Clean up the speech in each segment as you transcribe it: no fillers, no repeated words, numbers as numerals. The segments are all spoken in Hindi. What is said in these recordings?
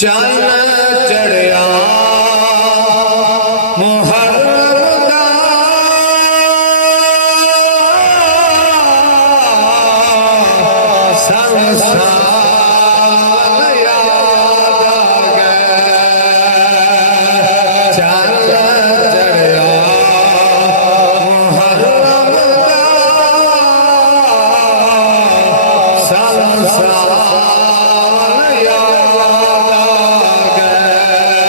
चल चढ़िया मुहर्रम दा संसार याद आ गए। चल चढ़िया मुहर्रम दा संसार याद आ गए।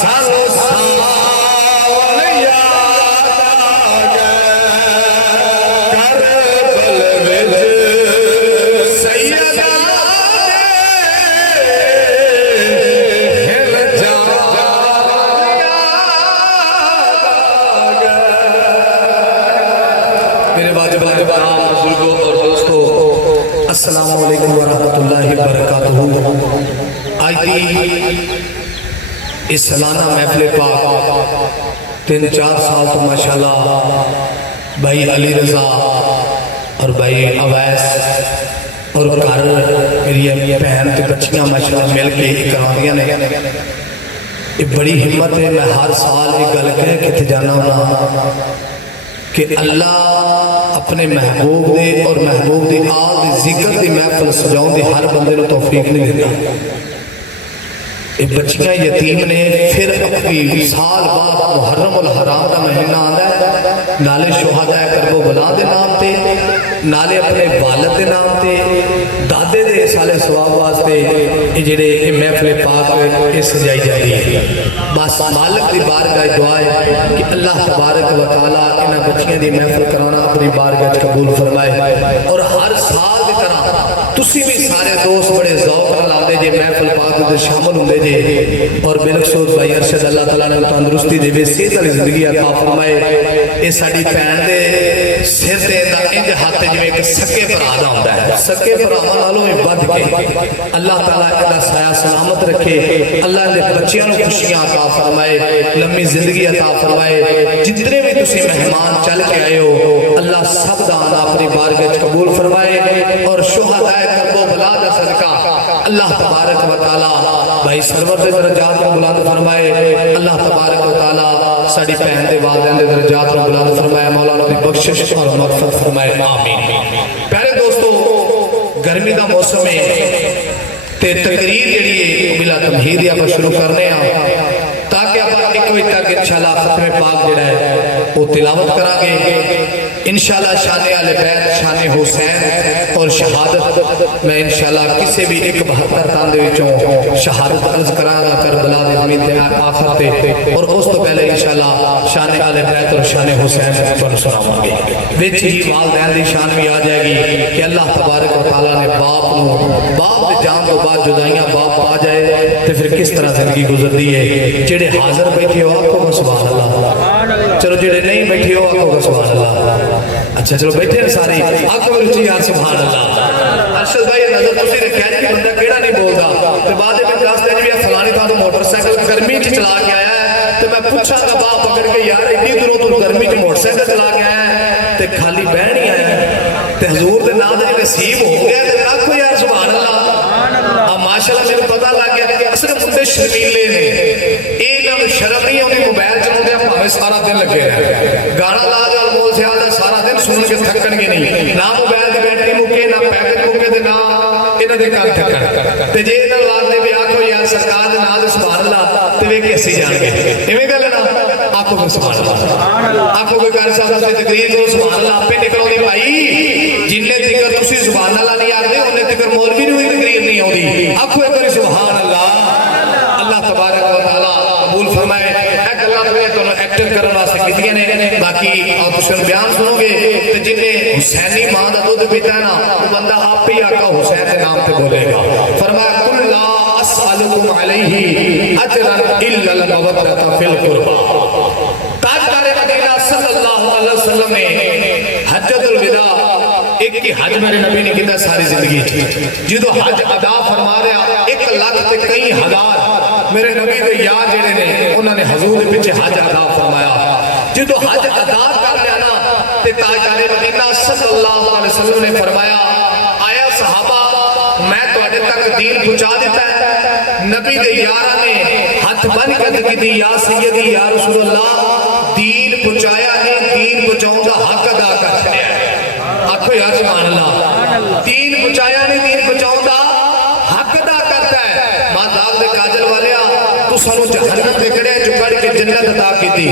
सालो सावन याद आ गए करबल विच सैयदा हिल जा मेरे वाजिब बुजुर्गों और दोस्तों अस्सलामु अलैकुम वरहमतुल्लाहि वबरकातुहू। आज की इस सालाना महफिल पाक 3-4 साल तो माशाल्लाह भाई अली रजा और भाई अवैस और घर मेरी भैन ते बच्चियां माशाल्लाह मिल के करांदियां ने। ये बड़ी हिम्मत है। मैं हर साल ये गल कह के जाना होना कि अल्लाह अपने महबूब दे और महबूब दी आल दी जिक्र दी महफिल सजाउण दी हर बंदे नूं तौफीक नहीं देता। ये बच्चियां यतीम ने फिर अपनी साल बाद मुहर्रम उल हराम का महीना आंदा है, नाले शुहदा करबो बला दे नाम ते, नाले अपने वालिद दे नाम ते, दादे दे साले सवाब वास्ते ये जेड़े महफिल पाक इस सजाई जाती है। बस मालिक की बारगाह दुआ है कि अल्लाह तबारक व तआला इन्हां बच्चियां दी महफिल कराना अपनी बारगाह कबूल फरमाए। और हर साल की तरह तुसी भी सारे दोस्त बड़े ज़ौक नाल आंदे जे महफिल पाक दे शामिल हुंदे जे। और बेलखसूस भाई अरशद अल्लाह तआला ने तंदुरुस्ती देवे, सेहत वाली जिंदगी अता फरमाए। ये साडी भैन दे सिर ते इंज हत्थ जिवें एक सके भरा दा हुंदा है, सके भरावां नालों भी वध के अल्लाह तआला इहदा साया सलामत रखे। अल्लाह दे बच्चियां नूं खुशियां अता फरमाए, लंबी जिंदगी अता फरमाए। जितने भी तुसीं मेहमान चल के आए हो अल्लाह सब दा आना अपनी बारगाह कबूल फरमाए। और शुहदा करबो बला दा सदका अल्लाह तबारक व तआला भाई सरवर दे दरजात को बुलंद फरमाए। अल्लाह तबारक व तआला साडी भैन दे वालिदैन दे दरजात को बुलंद फरमाए। मौला अपनी बख्शिश और मगफरत फरमाए, आमीन। प्यारे दोस्तों, गर्मी का मौसम है ते तकरीर जिहड़ी है बिला तमहीद आप शुरू करने ताकि आप 1 बजे तक इंशाअल्लाह खत्मे पाक जिहड़ा है वो तिलावत करांगे। इंशाअल्लाह शाने आले बैत, शाने हुसैन और शहादत मैं इंशाअल्लाह किसी भी 172 तान दे विचों शहादत अर्ज करांगा करबला दे ज़मीन ते आखिर ते। और उस तो पहले इंशाअल्लाह शाने आले बैत और शाने हुसैन पर सुनावांगे। विच ही वालिदैन दी शान भी आ जाएगी कि अल्लाह तबारक व तआला ने बाप दे जान तो बाद जुदाइयां बाप आ जाए तो फिर किस तरह जिंदगी गुजरती है। जेड़े हाजिर बैठे हो आखो सुभान अल्लाह, चलो जेड़े नहीं बैठे हो आखो सुभान अल्लाह। अच्छा चलो बैठे सारे आखो रुचि यार सुभान अल्लाह। अरशद भाई नजर तुसी रखिया जी कि बंदा केड़ा नहीं बोलदा ते बाद में दस दिन भी फलानी तां मोटरसाइकिल गर्मी च चला के आया है ते मैं पूछांगा बाप पकड़ के यार इतनी दूरों तू गर्मी च मोटरसाइकिल चला के आया है ते खाली बहन ही आया ते हुजूर दे नाम दे नसीब हो गया ते आखो यार सुभान अल्लाह। माशाअल्लाह मेरे पता लग गया असल मुंडे शर्मीले ने, इन्हां नूं शर्म नहीं आउंदी मोबाइल चलाउंदे भावें सारा दिन लगे रहे गाना ला के बोल सियाल सारा दिन सुन के थकणगे नहीं। ना मोबाइल की बैटरी मुके, ना पैकेज मुके ते ना इन्हां दे कल थकण ते जे इन्हां ला दे भी आखो यार सरकार दे नाम दे सुभान अल्लाह ते वे कैसी जाणगे इवें गल ना आखो फिर सुभान अल्लाह। आखो कोई कार साहब से तकरीर करो सुभान अल्लाह आपे निकलोगी भाई। जिन्ने तिकर तुसी सुभान अल्लाह नहीं आखदे उन्ने तिकर मौलवी नूं तकरीर नहीं आउंदी। आखो एक बार सुभान अल्लाह। अल्लाह तबारक व तआला कबूल फरमाए। ए गल्लां मैं तुहानूं एक्टिंग करन वास्ते कीतियां ने, बाकी आप तुसीं बयान सुनोगे ते जिन्ने हुसैनी मां दा दुध पीता है ना वो बंदा आप ही आका हुसैन के नाम पे बोलेगा। फरमाया कुल ला अस्अलुकुम अलैहि अजरन इल्ला अल मवद्दत फिल कुर्बा। ताजदार मदीना सल्लल्लाहु अलैहि वसल्लम ने हज्जतुल विदा एक ही हज मेरे नबी ने किया सारी जिंदगी। जो हज अदा फरमा रहा 1 लाख ते कई हजार मेरे नबी के यार जेड़े ने उन्होंने हजूर के पीछे हज अदा फरमाया। जो हज अदा कर लिया ना ते ताजदार मदीना सल्लल्लाहु अलैहि वसल्लम ने फरमाया आया सहाबा मैं तुहाडे तक दीन पहुंचा दिता है। नबी के यार ने हथ बन के की या सैयदी या रसूल अल्लाह दीन पहुंचाया नहीं, दीन पहुंचाउण दा हक अदा कर छड़िया। आखो यार सुभान अल्लाह। दीन पहुंचाया नहीं, दीन पहुंचाउण दा हक अदा करता है। मां दाल दे काजल वालिया तू सानू जहन्नम दे कड़े जो कड़ के जन्नत अता कीती,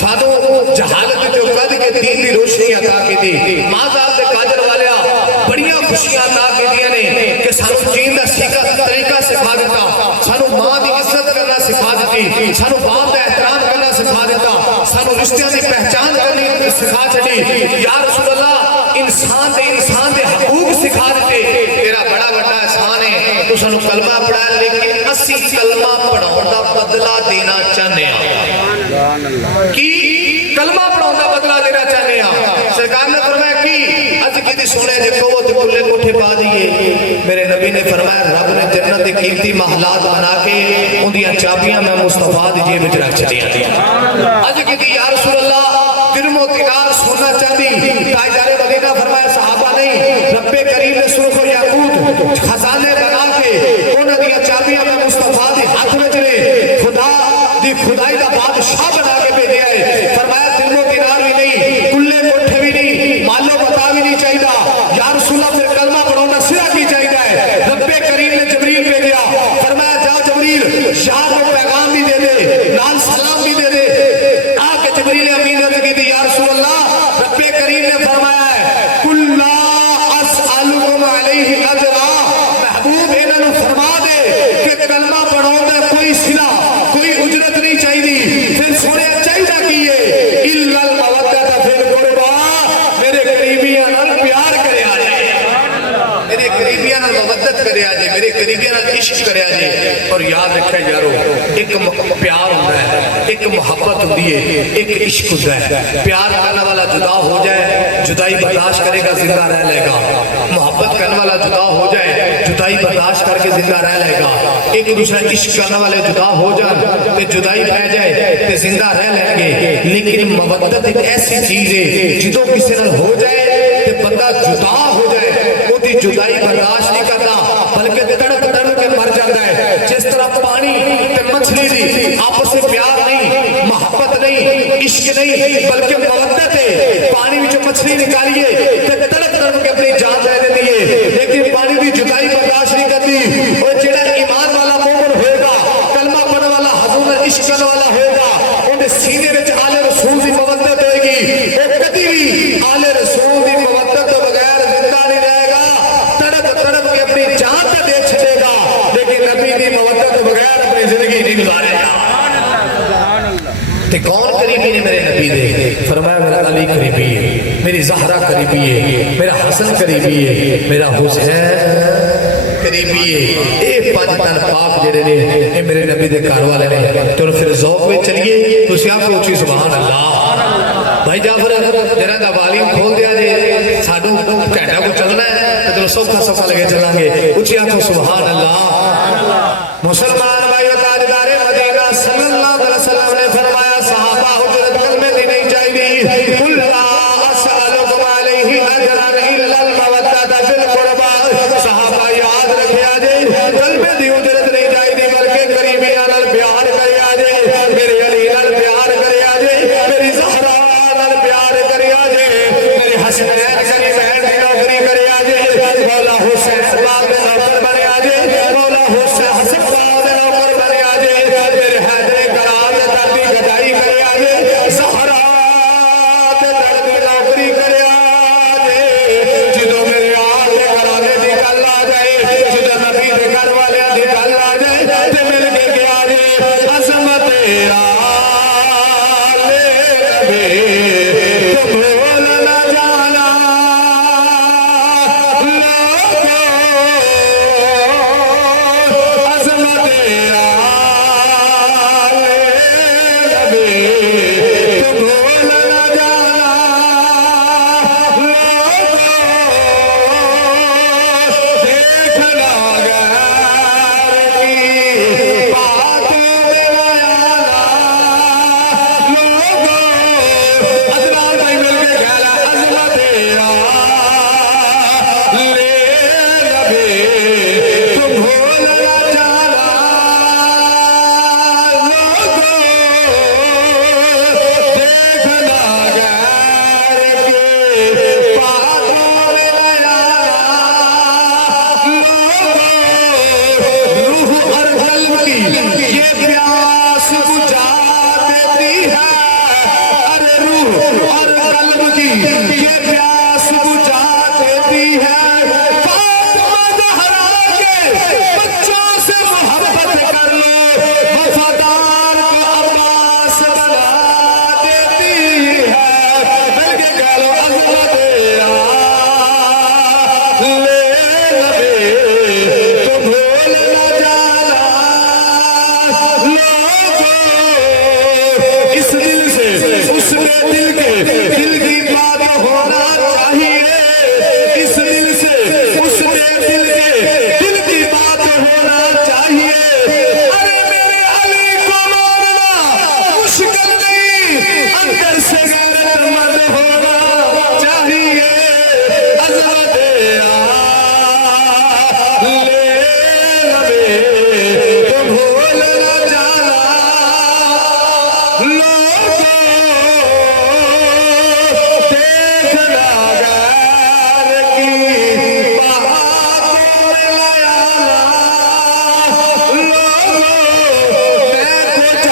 सानू जहालत जो कद के दीन दी रोशनी अता कीती। मां दाल दे काजल वालिया बड़ियां खुशियां अता कीतियां ने कि सानू जीण दा तरीका सिखा दिता, सानू मां दी इज्जत करना सिखा दिता। दी, सानू बाप का एहतराम करना सिखा दिता, सानू रिश्तियों की पहचान करनी सिखा छड़ी। या रसूल अल्लाह इंसान दे हकूक सिखा दिते। तेरा बड़ा बड़ा एहसान है तू सानू कलमा पढ़ाया, लेकिन असी कलमा पढ़ाउण दा बदला देना चाहते हैं। कि कलमा पढ़ाउण दा बदला देना चाहते हैं। सरकार ने फरमाया कि अज कि सोने देखो तो खुले कोठे पा दिए। मेरे नबी ने फरमाया रब ने जन्नत के कीमती महलात बना के उनदियां चाबियां मैं मुस्तफा दी जेब विच रख छड़ियां। अज कि या रसूल अल्लाह दिरमो दिनार सोना चांदी ताजदारे मदीना फरमाया सहाबा नहीं, रब्बे करीम ने सुर्ख और याकूत खजाने बना के उनदियां चाबियां मैं मुस्तफा दी हाथ विच ने खुदा दी खुदाई दा बादशाह बना के भेजा है। फरमाया दिरमो दिनार भी नहीं, कुल्ले कोठे भी नहीं, मालो बता भी नहीं चाहिए। या रसूल अल्लाह फिर कलमा पढ़ाना सिरा की चाहिए है। रब्बे करीम ने जबरील भेजा, फरमाया जा जबरील शाह को पैगाम भी दे दे, नाल सलाम भी दे दे। आके जबरील अमीन अर्ज की थी या रसूल अल्लाह रब्बे करीम ने फरमाया है कुल्ला असअलुकुम अलैहि अजरा, महबूब इन्होंने फरमा दे कि कलमा पढ़ाओ कोई सिला कोई उजरत नहीं चाहिए। फिर सुने चाहिए की है इल्लल मवद्दत फिल कुर्बा, मेरे करीबियां नाल प्यार करे आ जाए, मेरे करीबियां नाल मवद्दत करे आ जाए, मेरे करीबियां नाल इश्क करे आ जाए। और याद रखे यारो एक प्यार होता है, एक मोहब्बत होती है, एक इश्क होता है। प्यार करने वाला जुदा हो जाए जुदाई बर्दाश्त करेगा जिंदा रह लेगा, मोहब्बत करने वाला जुदा हो जाए जुदाई बर्दाश्त करके जिंदा रह लेगा। एक दूसरा इश्क करने वाले जुदा हो जाए तो जुदाई पै जाए तो जिंदा रह लेंगे। लेकिन मवद्दत एक ऐसी चीज है जो किसी नाल हो जाए तो बंदा जुदा हो जाए उसकी जुदाई बर्दाश्त नहीं करता, बल्कि तड़प तड़प के मर जाता है। जिस तरह पानी ते मछली दी आपस में प्यार नहीं, मोहब्बत नहीं, इश्क नहीं, बल्कि मवद्दत है। पानी में जो मछली निकालिए तो तड़प तड़प के अपनी जान दे देती है, लेकिन पानी की जुदाई बर्दाश्त नहीं करती। और जेड़ा ईमान वाला मोमिन होएगा, कलमा पढ़ने वाला, हजूर इश्क करने वाला होएगा, उनके सीने में आले रसूल की मवद्दत होएगी। वो कभी भी आले रसूल की मवद्दत तो बगैर जिंदा नहीं रहेगा, तड़प तड़प के अपनी जान तो दे छेड़ेगा, लेकिन नबी की मवद्दत तो बगैर अपनी जिंदगी नहीं गुजारेगा। कौन करीबी ने मेरे नबी दे? फरमाया मेरा अली करीबी है, मेरी जहरा करीबी है, मेरा हसन करीबी है, मेरा हुसैन करीबी है। ये पांच तन पाक जेडे ने ये मेरे नबी दे घर वाले ने। तो फिर ज़ौक़ में चलिए, तुसी आप उची सुभान अल्लाह। भाई जाफर जरा दा वॉल्यूम खोल दिया जे, साडू घंटा को चलना है तो सौखा सौखा लगे चलांगे। उची आखो सुभान अल्लाह। मुसलमान भाइयों ताजदारे मदीना सल्लल्लाहु अलैहि वसल्लम ने फरमाया सहाबा हुज्जत कलमे दी नहीं चाहिए। कुल्ला असअलुकुम अलैहि अजरन इल्लल मवद्दत फिल कुर्बा। सहाबा याद रखे आजे कलमे दी उजरत नहीं चाहिए, बल्कि करीबियां नाल प्यार करे आजे, मेरे अली नाल प्यार करे आजे, मेरी ज़हरा नाल प्यार करे आजे, मेरे हसनैन करी बहन की नौकरी करे आजे, मौला हुसैन बाप दे नौकर बने आजे, मौला हुसैन हसन बाप दे नौकर बने आजे, मेरे हैदरे करार दे दर्दी गदाई करे आजे, ज़हरा दे दर्दी नौकरी करे आजे। जिदों मेरे आल दे घराने दी गल आ जाए, जिदों नबी दे घर वाले दी गल आ जाए ते मिल के गया जे अज़मत तेरा ले नबी तुम भूल ना जाना अज़मत तेरा ले नबी तुम भूल ना जाना देख लगा उसके दिल की बात होना चाहिए। इस दिल से उसके दिल की बात होना चाहिए। अरे मेरे अली को मारना मुश्किल नहीं, अंदर से गैरतमंद होना चाहिए। अज़मत आले नबी तो भूल न जाना, लोगों देखना गैर की बातों में लाया, लोगों मैं कुछ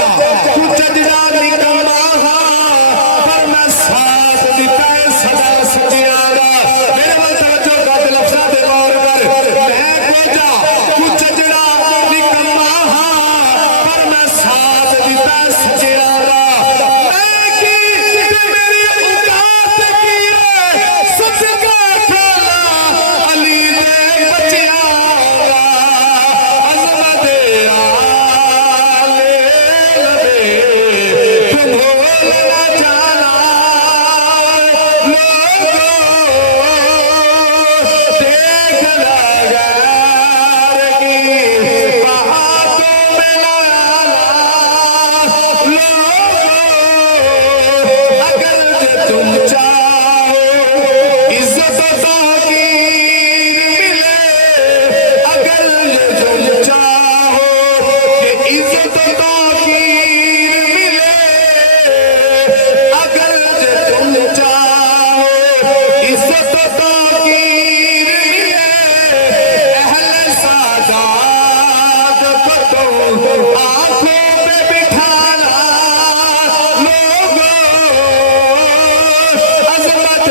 जजरा निकम्मा पर मैं साथ दिता सदा सजियारा। मेरे बल तवज्जो कर लफ्ज़ां दे गौर कर। मैं कुछ जजरा निकम्मा पर मैं साथ दिता सजियारा। मैं की मेरी औकात की सदका खाला अली दे बच्चियां दा। अज़मत आले नबी तुम भूल न जाना, लोगों देखना गैर की बातों में लाया, लोगों अगर जे तुम चाहो इज्जत ताकीर मिले, अगर जे तुम चाहो कि इज्जत ताकीर मिले, अगर जे तुम चाहो इज्जत ताकीर मिले, अहले सादात को तुम आंखों में बिठाना, लोगों अज़मत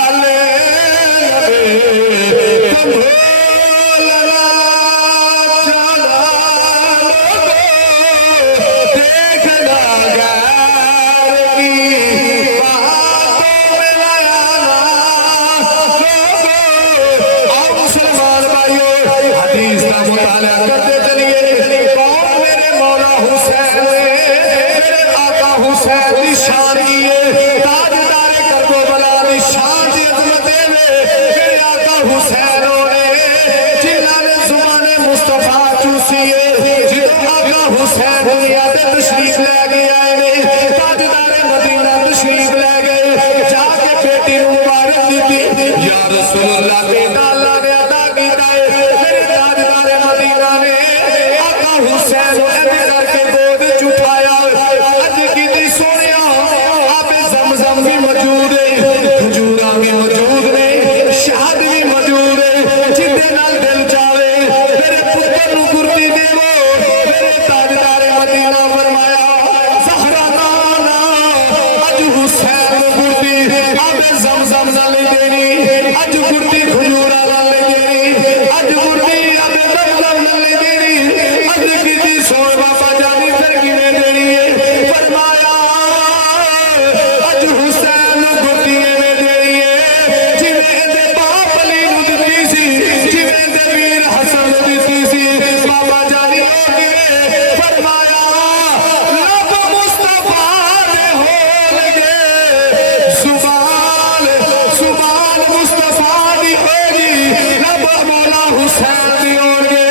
आले नबी तुम भूल न जाना, लोगों देखना गैर की बातों में लाया, लोगों आओ मुसलमान भाइयों हदीस का मुताला करते चलिए। कौन मेरे मौला हुसैन ने मेरे आका हुसैन की शान की है, ताजदार करबला की शान की अज़मत है। मेरे आका हुसैन ने जिन्होंने ज़ुबाने मुस्तफा चूसी है, जिन्होंने आका हुसैन दुनिया से तशरीफ ले गया है, ताजदार मदीना तशरीफ ले गए, जाके बेटी को मुबारक दी या रसूलुल्लाह के नाला ने अदा किया है। मेरे ताजदार मदीना ने आका हुसैन को ऐसे करके गोद च उठाया। अज की सोनिया आप ज़मज़म भी मौजूद है, खजूरा भी मौजूद ने, शहद भी मौजूद है, जिदे नाल दिल चाहे मेरे पुत्र नूं गुरती देवो। मेरे ताजदार मदीना फरमाया ज़हरा नाना अज हुसैन नूं गुरती आप ज़मज़म नाल देनी, अज गुरती खजूरा नाल देनी, अज गुरती आप ज़मज़म नाल देनी, अज की सोन बाबा जानी फिर किवें देनी है। फरमाया अज हुसैन नूं गुरती एवें देनी है जिवें इहदे बाप अली नूं दित्ती सी, जिवें इहदे वीर हसन नूं दित्ती सी। बाबा जानी फरमाया लब मुस्तफा दे होणगे, सुभान सुभान मुस्तफा दी होगी, लब मौला हुसैन दी होणगे।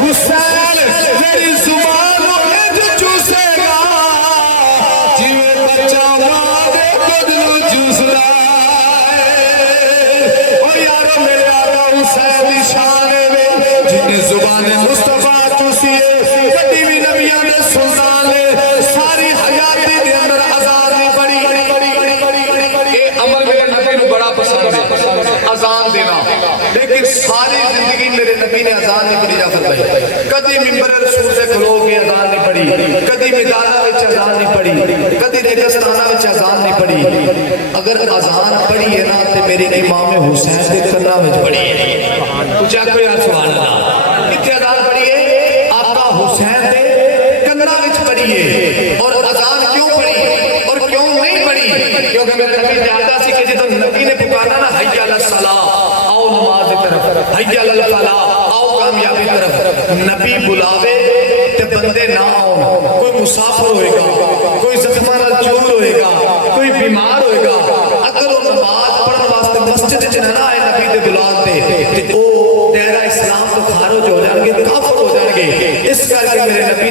हुसैन मेरी जुबान इंज चूसेगा जिवें बच्चा मां दे दूध नूं चूसदा है। ओ यारो मेरे आका हुसैन दी शान है जिन्हें जुबान मुस्तफा चूसी है, कदी भी नबियां दे सुल्तान ने सारी हयाती दे अंदर अज़ान नहीं पड़ी। ये अमल मेरे नबी नूं बड़ा पसंद है अज़ान देना, लेकिन सारी जिंदगी मेरे नबी ने अज़ान नहीं पढ़ी। जाफर भाई कदी मिंबर रसूल से खलो के अज़ान नहीं पढ़ी, कदी मैदाना विच अज़ान नहीं पढ़ी, कदी रेगिस्ताना विच अज़ान नहीं पढ़ी। अगर अज़ान पढ़ी है ना तो मेरे इमाम हुसैन के कन्ना विच पढ़ी है। पूछा कोई सुभान अल्लाह कितने अज़ान पढ़ी है? आका हुसैन के कन्ना विच पढ़ी है। और अज़ान क्यों पढ़ी और क्यों नहीं पढ़ी? क्योंकि मेरे नबी जानता सी कि जो नबी ने पुकारना ना हय्या अल सलाह आओ नमाज की तरफ, हय्या अल फलाह आओ कामयाबी तरफ, नबी बुलावे ते बंदे ना आओ, कोई मुसाफिर होएगा, कोई जख्मा नाल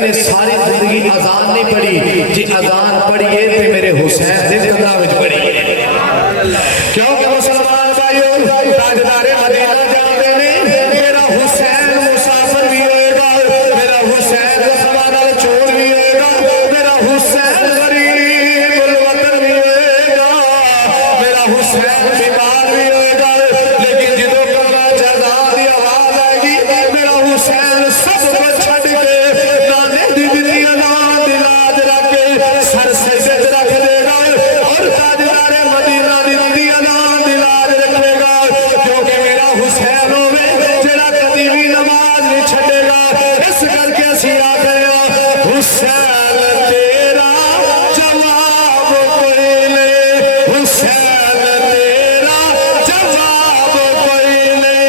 ने सारी जिंदगी अजान नहीं पढ़ी, जी अजान पढ़िए तो मेरे हुसैन दे कदम विच पढ़िए। क्योंकि मुसलमान भाइयों ताजदारे मदीना जाते ने मेरा हुसैन मुसाफिर भी होएगा, मेरा हुसैन समाना चोर भी होएगा, मेरा हुसैन गरीब वतन भी होएगा, मेरा हुसैन बीमार भी होएगा, लेकिन जो कलमा जज़ा दी आवाज आएगी मेरा हुसैन सब कुछ छड़ के नाने दी दिती अजान दी लाज रख के सर सजदे रख देगा और ताजदारे मदीना दी दिती अजान दी लाज रखेगा। क्योंकि मेरा हुसैन होवे जेड़ा कदी भी नमाज नहीं छड़ेगा। इस करके असीं आखदे हां हुसैन तेरा जवाब कोई नहीं, हुसैन तेरा जवाब कोई नहीं,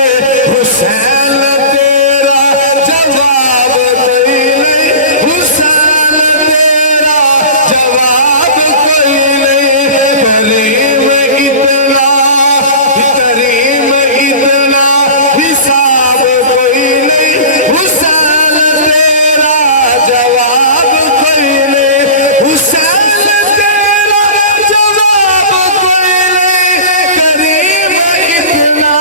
हुसैन तेरा जवाब कोई नहीं, हुसैन तेरा जवाब कोई नहीं। करीम इतना हिसाब कोई नहीं, हुसैन तेरा जवाब कोई नहीं, हुसैन तेरा जवाब कोई नहीं, करीम इतना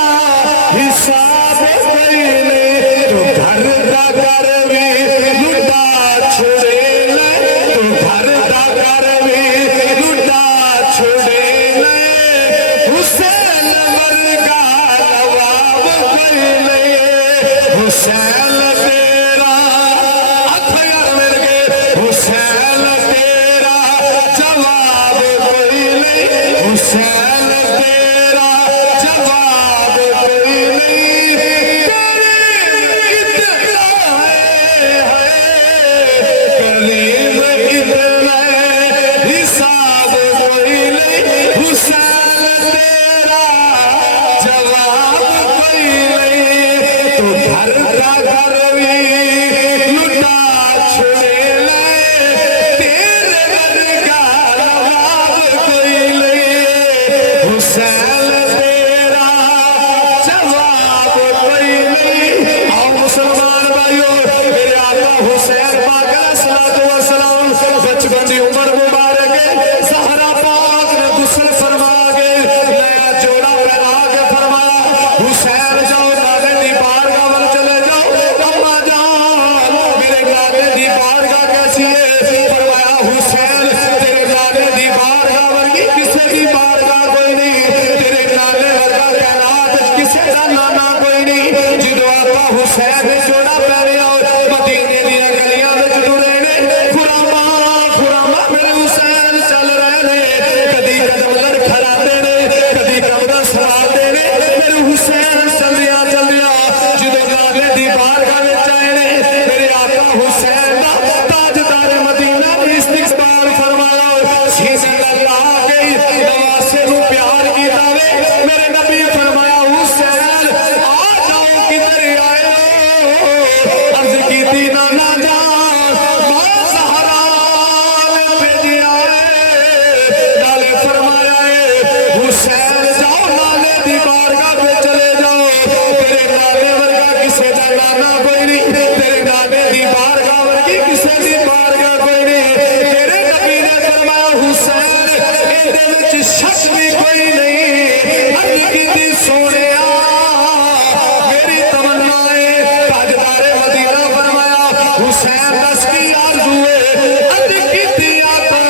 हिसाब कोई नहीं। तो घर दा घर भी लुटा छोड़े ले, तो घर दा घर भी लुटा छोड़े ले, हुसैन वर्गा नवाब कोई नहीं, हुसैन तेरा अखया मिल गए, हुसैन तेरा जवाब कोई नहीं, हुसैन तेरा जवाब कोई नहीं। करीम इतना करीम इतना हिसाब कोई नहीं, हुसैन तेरा जवाब कोई नहीं। तो घर का घर भी लुटा छोड़े ले, तेरे वर्गा नवाब कोई नहीं, हुसैन तेरा जवाब कोई नहीं। आओ मुसलमान भाइयों मेरे आका हुसैन पाक अलैहिस्सलातु वस्सलाम बचपन की उम्र मुबारक ज़हरा पाक ने गुस्ल फरमा के नया जोड़ा पहना के फरमाया हुसैन जाओ नाने दी बारगाह वल चले जाओ। अम्मा जान मेरे नाने दी बारगाह कैसी है? फरमाया हुसैन तेरे नाने दी बारगाह वर्गी किसी की बारगाह कोई नहीं, तेरे नाने वर्गा कैनात किसी का नाना कोई नहीं। जो आका हुसैन ने जोड़ा पहनिया मदीने दी गलियां विच टुरे ने, खुरामा खुरामा मेरे हुसैन चल रहे ने, कदी कदम लड़खड़ाते ने, कदी कमरा सवारते ने, मेरे हुसैन चलिया चलिया जो नाने दी बारगाह विच आए ने, मेरे आका हुसैन दा ताजदार मदीना दी इस्तकबाल फरमाया, सीने लगा के नवासे नूं प्यार कीता वे। मेरे नबी फरमाया हुसैन आ जाओ किधर आए हो? अर्ज कीती नाना जान मां ज़हरा ने भेजिया है, नाले फरमाया है हुसैन जाओ नाने दी बारगाह पे चले जाओ, तेरे नाने वर्गा किसी का नाना कोई नहीं, तेरे नाने दी बारगाह वर्गी किसी की बारगाह कोई नहीं। तेरे नबी ने फरमाया हुसैन इहदे विच शक भी कोई नहीं। अर्ज कीती सोहणिया मेरी तमन्ना है, ताजदारे मदीना फरमाया हुसैन दस की आरज़ू है। अर्ज कीती आका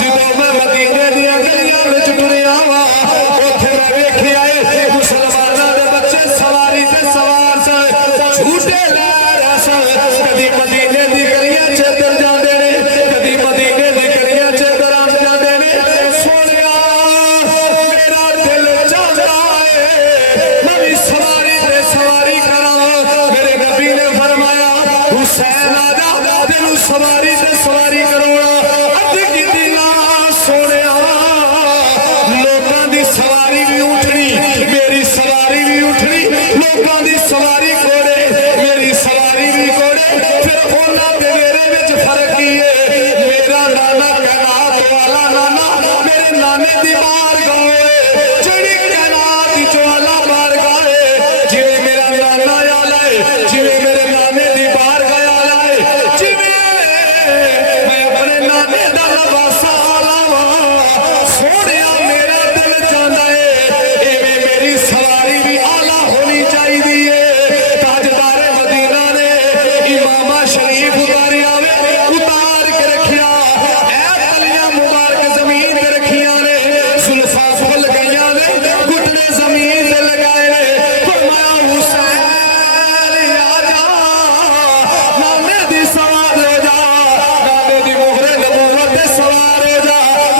ਜਦੋਂ मैं मदीने दी गलियां विच टुरिया वा उत्थे मैं वेखिया मुसलमानां दे बच्चे सवारी ते सवार सन, झूटे लै रहे सन, कदी मदीने दी गलियां च इधर जांदे ने, कदी मदीने दी गलियां च इधर आ जांदे ने। सोहणिया मेरा दिल चाहता है मैं भी सवारी ते सवारी करां। मेरे नबी ने फरमाया हुसैन आ जा तेनू सवारी ते सवारी करवाना। अर्ज कीती ना सोहणिया लोकां दी सवारी भी उठनी, मेरी सवारी भी उठनी, लोकां दी सवारी घोड़े मेरी सवारी भी घोड़े, फिर उन्हां ते मेरे विच फर्क की है? मेरा नाना कैनात वाला नाना मेरे नाने दी बारगाह है, जेड़ी कैनात दी ज्वाला बारगाह है, जिवें मेरा नाना आला है, जिवें मेरे नाने दी बारगाह आला है, नाने दा लबासा लावा सोनिया मेरा दिल चाहता है इवें मेरी सवारी भी आला होनी चाहिए। ताजदारे मदीना ने इमामा शरीफ उतारिया उतार के रखिया तलियां मुबारक जमीन पे रखिया ने जुल्फा फुल गई ने घुटने जमीन से लगाए ने फरमाया हुसैन आजा नाने दी सवार हो जा नाने दी मोहरे नबूवत ते सवार हो जा।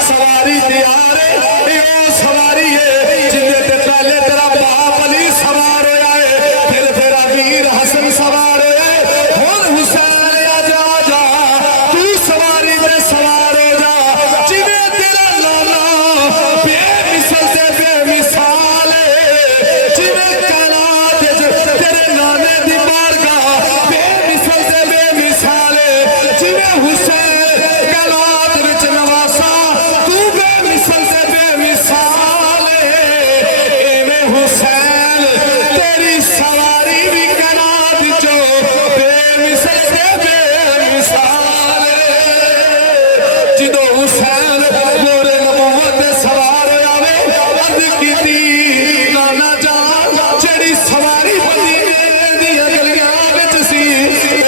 सवारी तैयार है ये सवारी है जिंदे ते पहले तेरा बाप अली सवार होया है फिर तेरा वीर हसन सवार होया है हुन हुसैन आजा आजा तू सवारी ते सवार हो जा। जिवें तेरा लाला बेमिसल ते बेमिसाल है जिवें कायनात तेरे नाने दी बारगाह बेमिसल ते बेमिसाल है जिवें हुसैन कायनात विच नवासा तू बेमिसल ते बेमिसाल है इवें हुसैन तेरी सवारी भी कायनात चो बेमिसल ते बेमिसाल है। जिदों हुसैन मोरे नबूवत ते सवार होया वे अर्ज कीती नाना जान जेड़ी सवारी मदीने दियां गलियां विच सी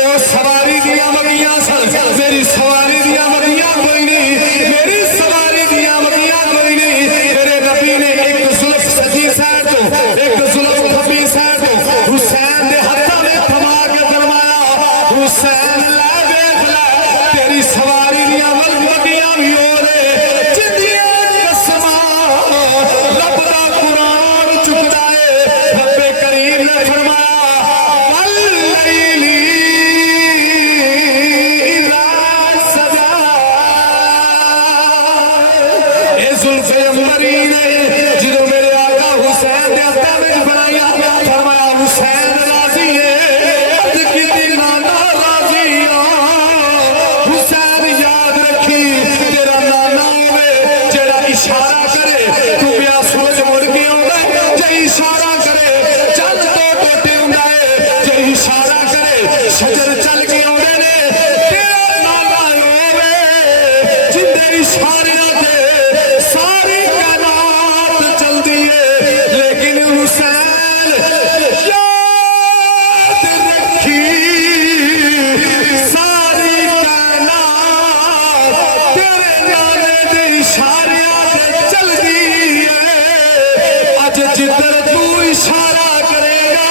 ओ सवारी दियां मगियां सन मेरी सवारी दियां मगियां कोई नहीं मेरी सवारी दियां मगियां कोई नहीं। मेरे नबी ने एक जुल्फ सजी साइड तो एक जुल्फ खब्बी साइड तो हुसैन दे हत्थां में थमा के फरमाया हुसैन ला देख ले तेरी सवारी दियां मगियां भी हो रे जिंदियां कसमां रब दा कुरान चुकदा है। रब्बे करीम ने फरमाया वल्लैली इज़ा सजा ए जुल्फ़े अंबरी ने जिदों मेरे आका हुसैन दे हत्थां विच फड़ाइया फरमाया हुसैन राज़ी है अर्ज कीती नाना राज़ी हुसैन याद रखी तेरा नाना होवे जेड़ा इशारा करे तू प्या सूरज मुड़ के आउंदा जे इशारा करे चंद दो टोटे हुंदा है जे इशारा करे शजर चल के आउंदे ने तेरा नाना होवे जिंदे इशारियां ते सारी कायनात चलदी है लेकिन हुसैन याद रखी सारी कायनात तेरे नाने दे इशारियां ते चलदी है। अज जिधर तू इशारा करेगा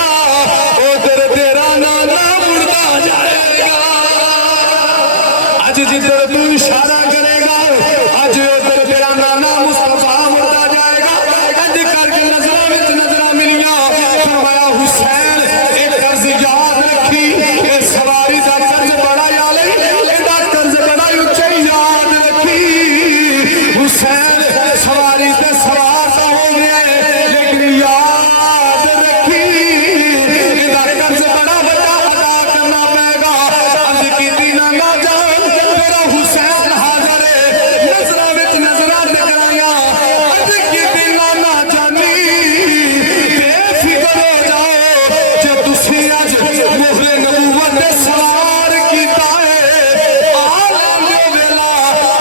उधर तेरा नाना मुड़दा जाएगा। अज जिधर तू इशारा करेगा अज उधर तेरा नाना मुस्तफा मुड़दा जाएगा। अज करके नजरों विच नजरां मिलियां फरमाया हुसैन एक कर्ज याद रखी ए सवारी दा कर्ज बड़ा याले एदा कर्ज बड़ा उच्चा याद रखी। हुसैन सवारी ते सवार तो हो गए लेकिन याद रखी एदा कर्ज बड़ा बड़ा अदा करना पेगा। अर्ज कीती नाना जान तेरा हुसैन हाज़र है नजरां विच नजरां टकराइया अर्ज कीती नाना जानी बेफिक्र हो जाओ जे तुसी अज मोहरे नबूवत ते सवार कीता है आलम दे वेला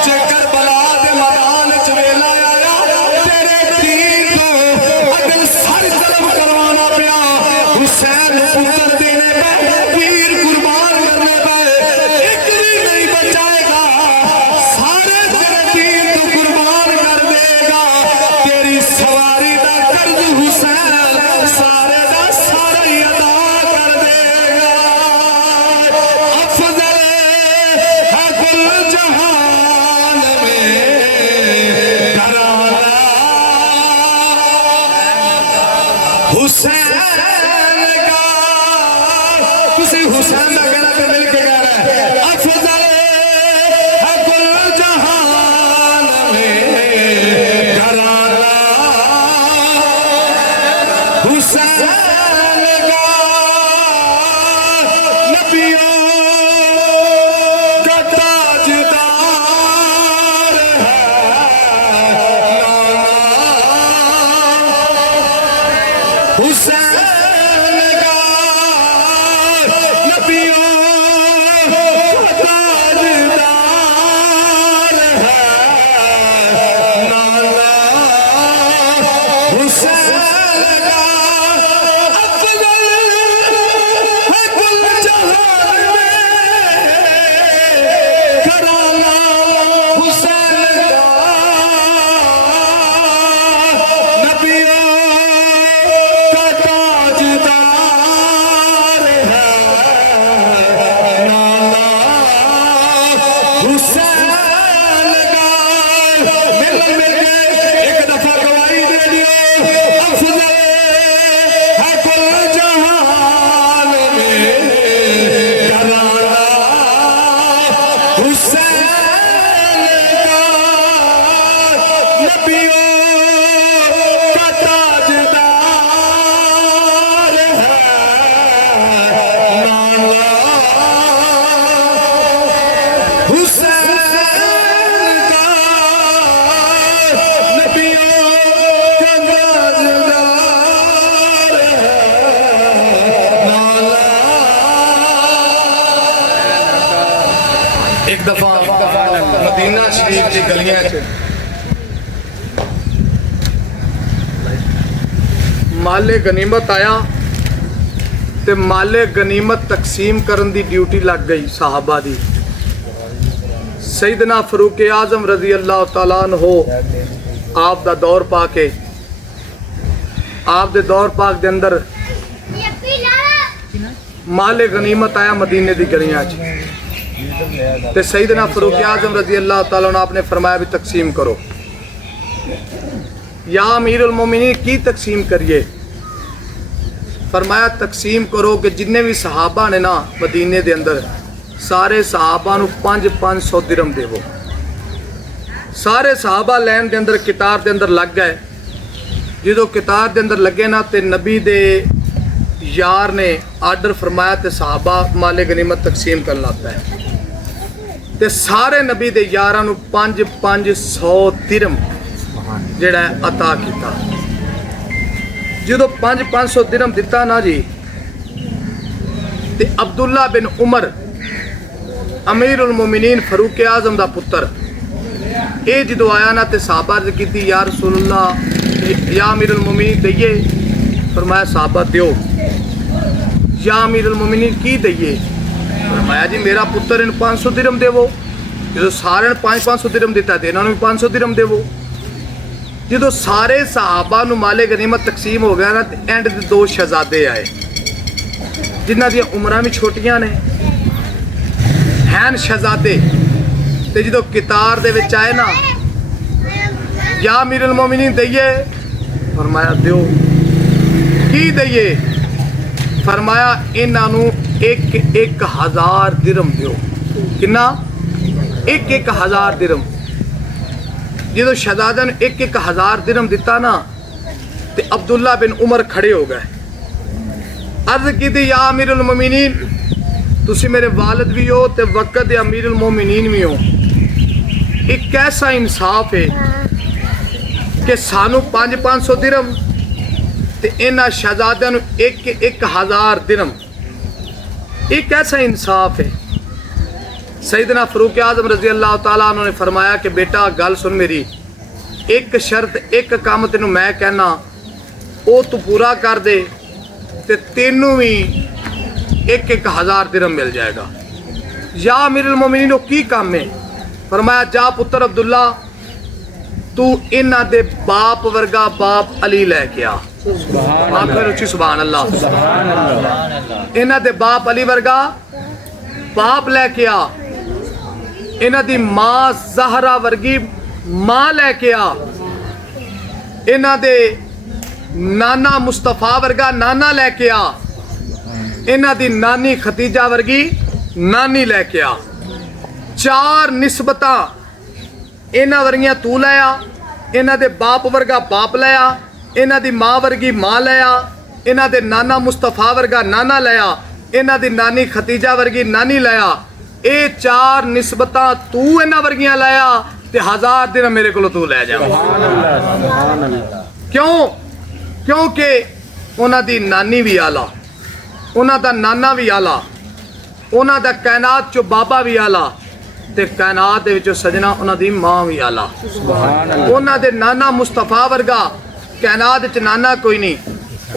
जे करबला दे मैदान च वेला आया तेरे दीन तो अगल सर कलम करवाना पिया हुसैन पुत्र देने पे वीर कुर्बान करने पे एक भी नहीं बचाएगा सारे तेरे दीन तो कुर्बान कर देगा। तेरी सवारी दा कर्ज हुसैन सारे दा सारा ही अदा कर देगा। अफजल है कुल जहान में करारा हुसैन का तुसी हुसैन का कहना पे मिल के गा रहा है अफजल है कुल जहान में करारा हुसैन का नबियों का ताजदार हुसैन का मिल के एक दफा गवाही दे दियो अफजल है कुल जहान में घराना हुसैन का नबियों का ताजदार है नाना हुसैन का नबियों का ताजदार है नाना। एक दफा मदीना शरीफ की गलियां माले गनीमत आया ते माले गनीमत तकसीम करन दी ड्यूटी लग गई साहबा दी। सैयदना फरूक आजम रजी अल्लाह तआला अन्हो आप दा दौर पाके आप दे दौर पाक दे अंदर माले गनीमत आया मदीने दी गलियां च ते सैयदना फरूक आजम रजी अल्लाह तआला अन्हु आपने फरमाया भी तकसीम करो। या अमीरुल मोमिनीन की तकसीम करिए? फरमाया तकसीम करो कि जिन्ने भी सहाबा ने ना मदीने दे अंदर सारे सहाबा नू 500 दिरहम देवो। सारे सहाबा लैन दे अंदर कितार दे अंदर लग गए। जो कितार दे अंदर लगे ना ते नबी दे यार ने आर्डर फरमाया ते सहाबा माले गनीमत तकसीम करन लग पे ते सारे नबी दे यारां नू 500 दिरहम जेड़ा अता किया। जो 500 दिरहम दिता ना जी ते अब्दुल्ला बिन उमर अमीरुल मोमिनीन फरूक आजम दा पुत्र ये जो आया ना ते साहबा अर्ज की या रसूलुल्लाह या अमीरुल मोमिनीन दइए? फरमाया साहबा दियो। या अमीरुल मोमिनीन की दइए? फरमाया जी मेरा पुत्र इन 500 दिरहम देवो। जो सारे 500 दिरहम दिता तो इन्होंने भी 500 दिरहम देवो। जो सारे सहाबा नू माले गनीमत तकसीम हो गया ना एंड दे 2 शहजादे आए जिन्हां दी उमरां भी छोटियां ने हैन शहजादे ते जो कितार दे विच आए ना या अमीरुल मोमिनीन दइए? फरमाया दियो। की दइए? फरमाया इन्हां नू 1,000 दिरहम दियो। किन्ना? 1,000 दिरहम। जो शहजादा ने 1,000 दिरहम दिता ना ते अब्दुल्ला बिन उमर खड़े हो गए। अर्ज की थी या अमीरुल मोमिनीन तुसी मेरे वालिद भी हो ते वक्त दे अमीरुल मोमिनीन भी हो। एक कैसा इंसाफ है कि सानू 500 दिरहम ते इन्हां शहजादियां नू 1,000 दिरहम। एक कैसा इंसाफ है। सैयदना फरूक आजम रजी अल्लाह तआला अन्हु ने फरमाया कि बेटा गल सुन मेरी, एक शर्त एक काम तेनू मैं कहना वो तू पूरा कर दे ते तेनू भी 1,000 दिरहम मिल जाएगा। या अमीरुल मोमिनीन की काम है? फरमाया जा पुत्र अब्दुल्ला तू इन्हां दे बाप वर्गा बाप अली लैके आ। आखिर उच्ची सुभान अल्लाह। इन्हां दे बाप अली वर्गा बाप लैके आ। इन्हां दी मां ज़हरा वर्गी मां लैके आ। इन्हां दे नाना मुस्तफा वर्गा नाना लैके आ। इन्हां दी नानी खतीजा वर्गी नानी लैके आ। 4 निस्बतां इन्हां वर्गियां तू लै आ। इन्हां दे बाप वर्गा बाप लै आ। इन्हां दी मां वर्गी मां लै आ। इन्हां दे नाना मुस्तफा वर्गा नाना लै आ। इन्हां दी नानी खतीजा वर्गी नानी लै आ। ये 4 निस्बतां तू इन्हां वर्गियां लै आ ते 1000 दिरहम मेरे को तू लै जा। क्यों? क्योंकि उन्हां दी नानी भी आला, उन्हां दा नाना भी आला, उन्हां दा कायनात चो बाबा भी आला ते कायनात दे विचों सजना उन्हां दी मां भी आला। उन्हां दे नाना मुस्तफा वर्गा कायनात च नाना कोई नहीं।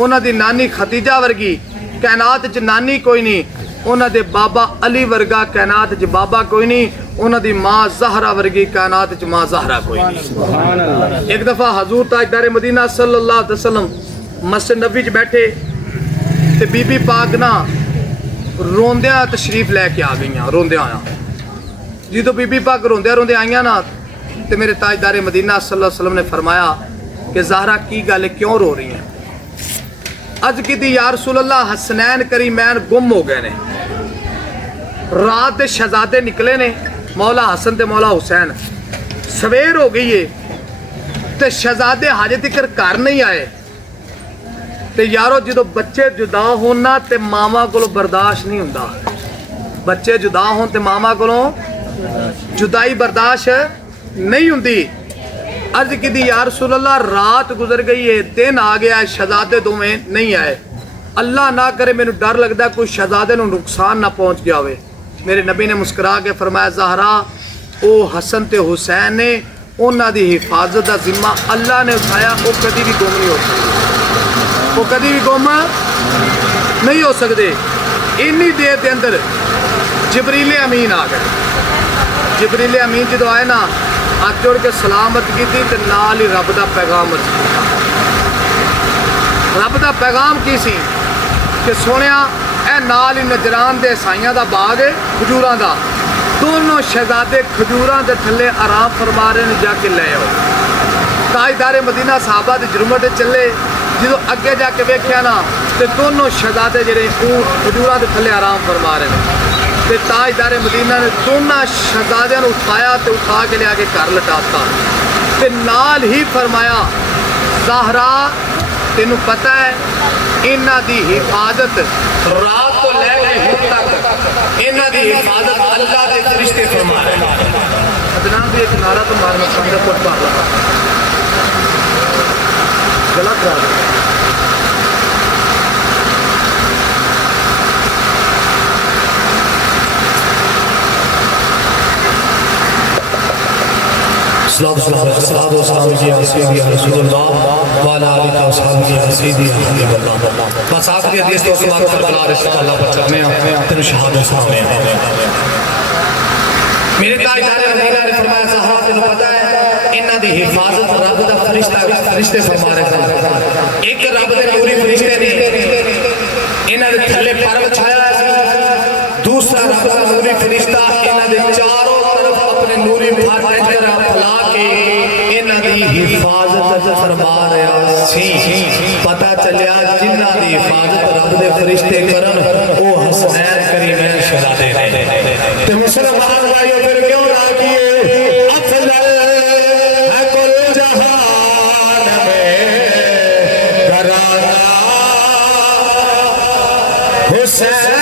उन्हां दी नानी खतीजा वर्गी कायनात च नानी कोई नहीं। उन्हां दे बाबा अली वर्गा कायनात च बाबा कोई नहीं। उन्हां दी मां ज़हरा वर्गी कायनात च मां ज़हरा कोई नहीं। एक दफ़ा हजूर ताजदार मदीना सल्लल्लाहु अलैहि वसल्लम मस्जिद नबी च बैठे ते बीबी पाक ना रोंदियां तशरीफ लैके आ गई। रोंदियां आया जो बीबी पाक रोंदे रोंदे आईया ना तो मेरे ताजदारे मदीना सल्लल्लाहु अलैहि वसल्लम ने फरमाया कि ज़हरा की गल है, क्यों रो रही है? अज की दी या रसूल अल्लाह, हसनैन करीमैन गुम हो गए ने, रात के शहजादे निकले ने, मौला हसन ते मौला हुसैन। सवेर हो गई है तो शहजादे हाजे तक घर नहीं आए। तो यारो जो बच्चे जुदा होना तो मावा को बर्दाश्त नहीं होता, बच्चे जुदा हो तो मावा को जुदाई बर्दाश्त नहीं होती। अर्ज की दी या रसूल अल्लाह, रात गुजर गई है, दिन आ गया है, शहजादे दोवें नहीं आए। अल्लाह ना करे, मैनू डर लगता कोई शहजादे नू नुकसान ना पहुँच गया हो। मेरे नबी ने मुस्कुरा के फरमाया, ज़हरा वो हसन ते हुसैन ने, उन्हों की हिफाजत का जिम्मा अल्लाह ने उठाया, वो कभी भी गुम नहीं हो सकते, वो कभी भी गुम नहीं हो सकते। इन्नी देर के अंदर जबरीले अमीन आ गए। जबरीले अमीन जो आए ना, हाथ जोड़ के सलामत की थी, तो नाल ही रब का पैगाम किया। रब का पैगाम की सी कि सोनिया ए नाल ही नजरान दे ईसाइयां दा बाग है खजूरां दा, दोनों शहजादे खजूरां दे थल्ले आराम फरमा रहे हैं, जाके ले आओ। ताजदारे मदीना साहबा दे जुर्मट चले, जो अगे जाके वेख्या ना तो दोनों शहजादे जेडे ऊंट खजूरां दे थल्ले आराम फरमा रहे हैं। तो ताजदारे मदीना ने दोनों शहजादियों को उठाया तो उठा के लिया के घर लटाता, तो नाल ही फरमाया, ज़हरा तेनू पता है इन्हां दी हिफाजत रात तो लैके हुण तक इन्हां दी हिफाजत अल्लाह दे फरिश्ते फरमा रहे हैं। अदनान भी एक नारा तो मारना चाहता, कुछ बात लगा गलत बात। बस आखिरी हदीस तो समाप्त करना अल्लाह पर चलने तेन शहादत सामने। मेरे ताजदारे मदीना ने फरमाया, ज़हरा तेनू पता है इन्हां दी हिफाजत रब दा फरिश्ते फरमा रहे हैं। एक रब दे नूरी फरिश्ते ने इन्हां दे थल्ले पर बिछाया सी, दूसरा रब दा नूरी फरिश्ता इन्हां दे चारों तरफ अपने नूरी पर फैला के इन्हां दी हिफाजत फरमा रहा सी। पता चलिया जिन्हां दी हिफाजत रब दे फरिश्ते करन वो हसनैन करीमैन शहजादे ने। ते मुसलमान भाइयों फिर क्यों ना किए, अफजल है कुल जहान में घराना हुसैन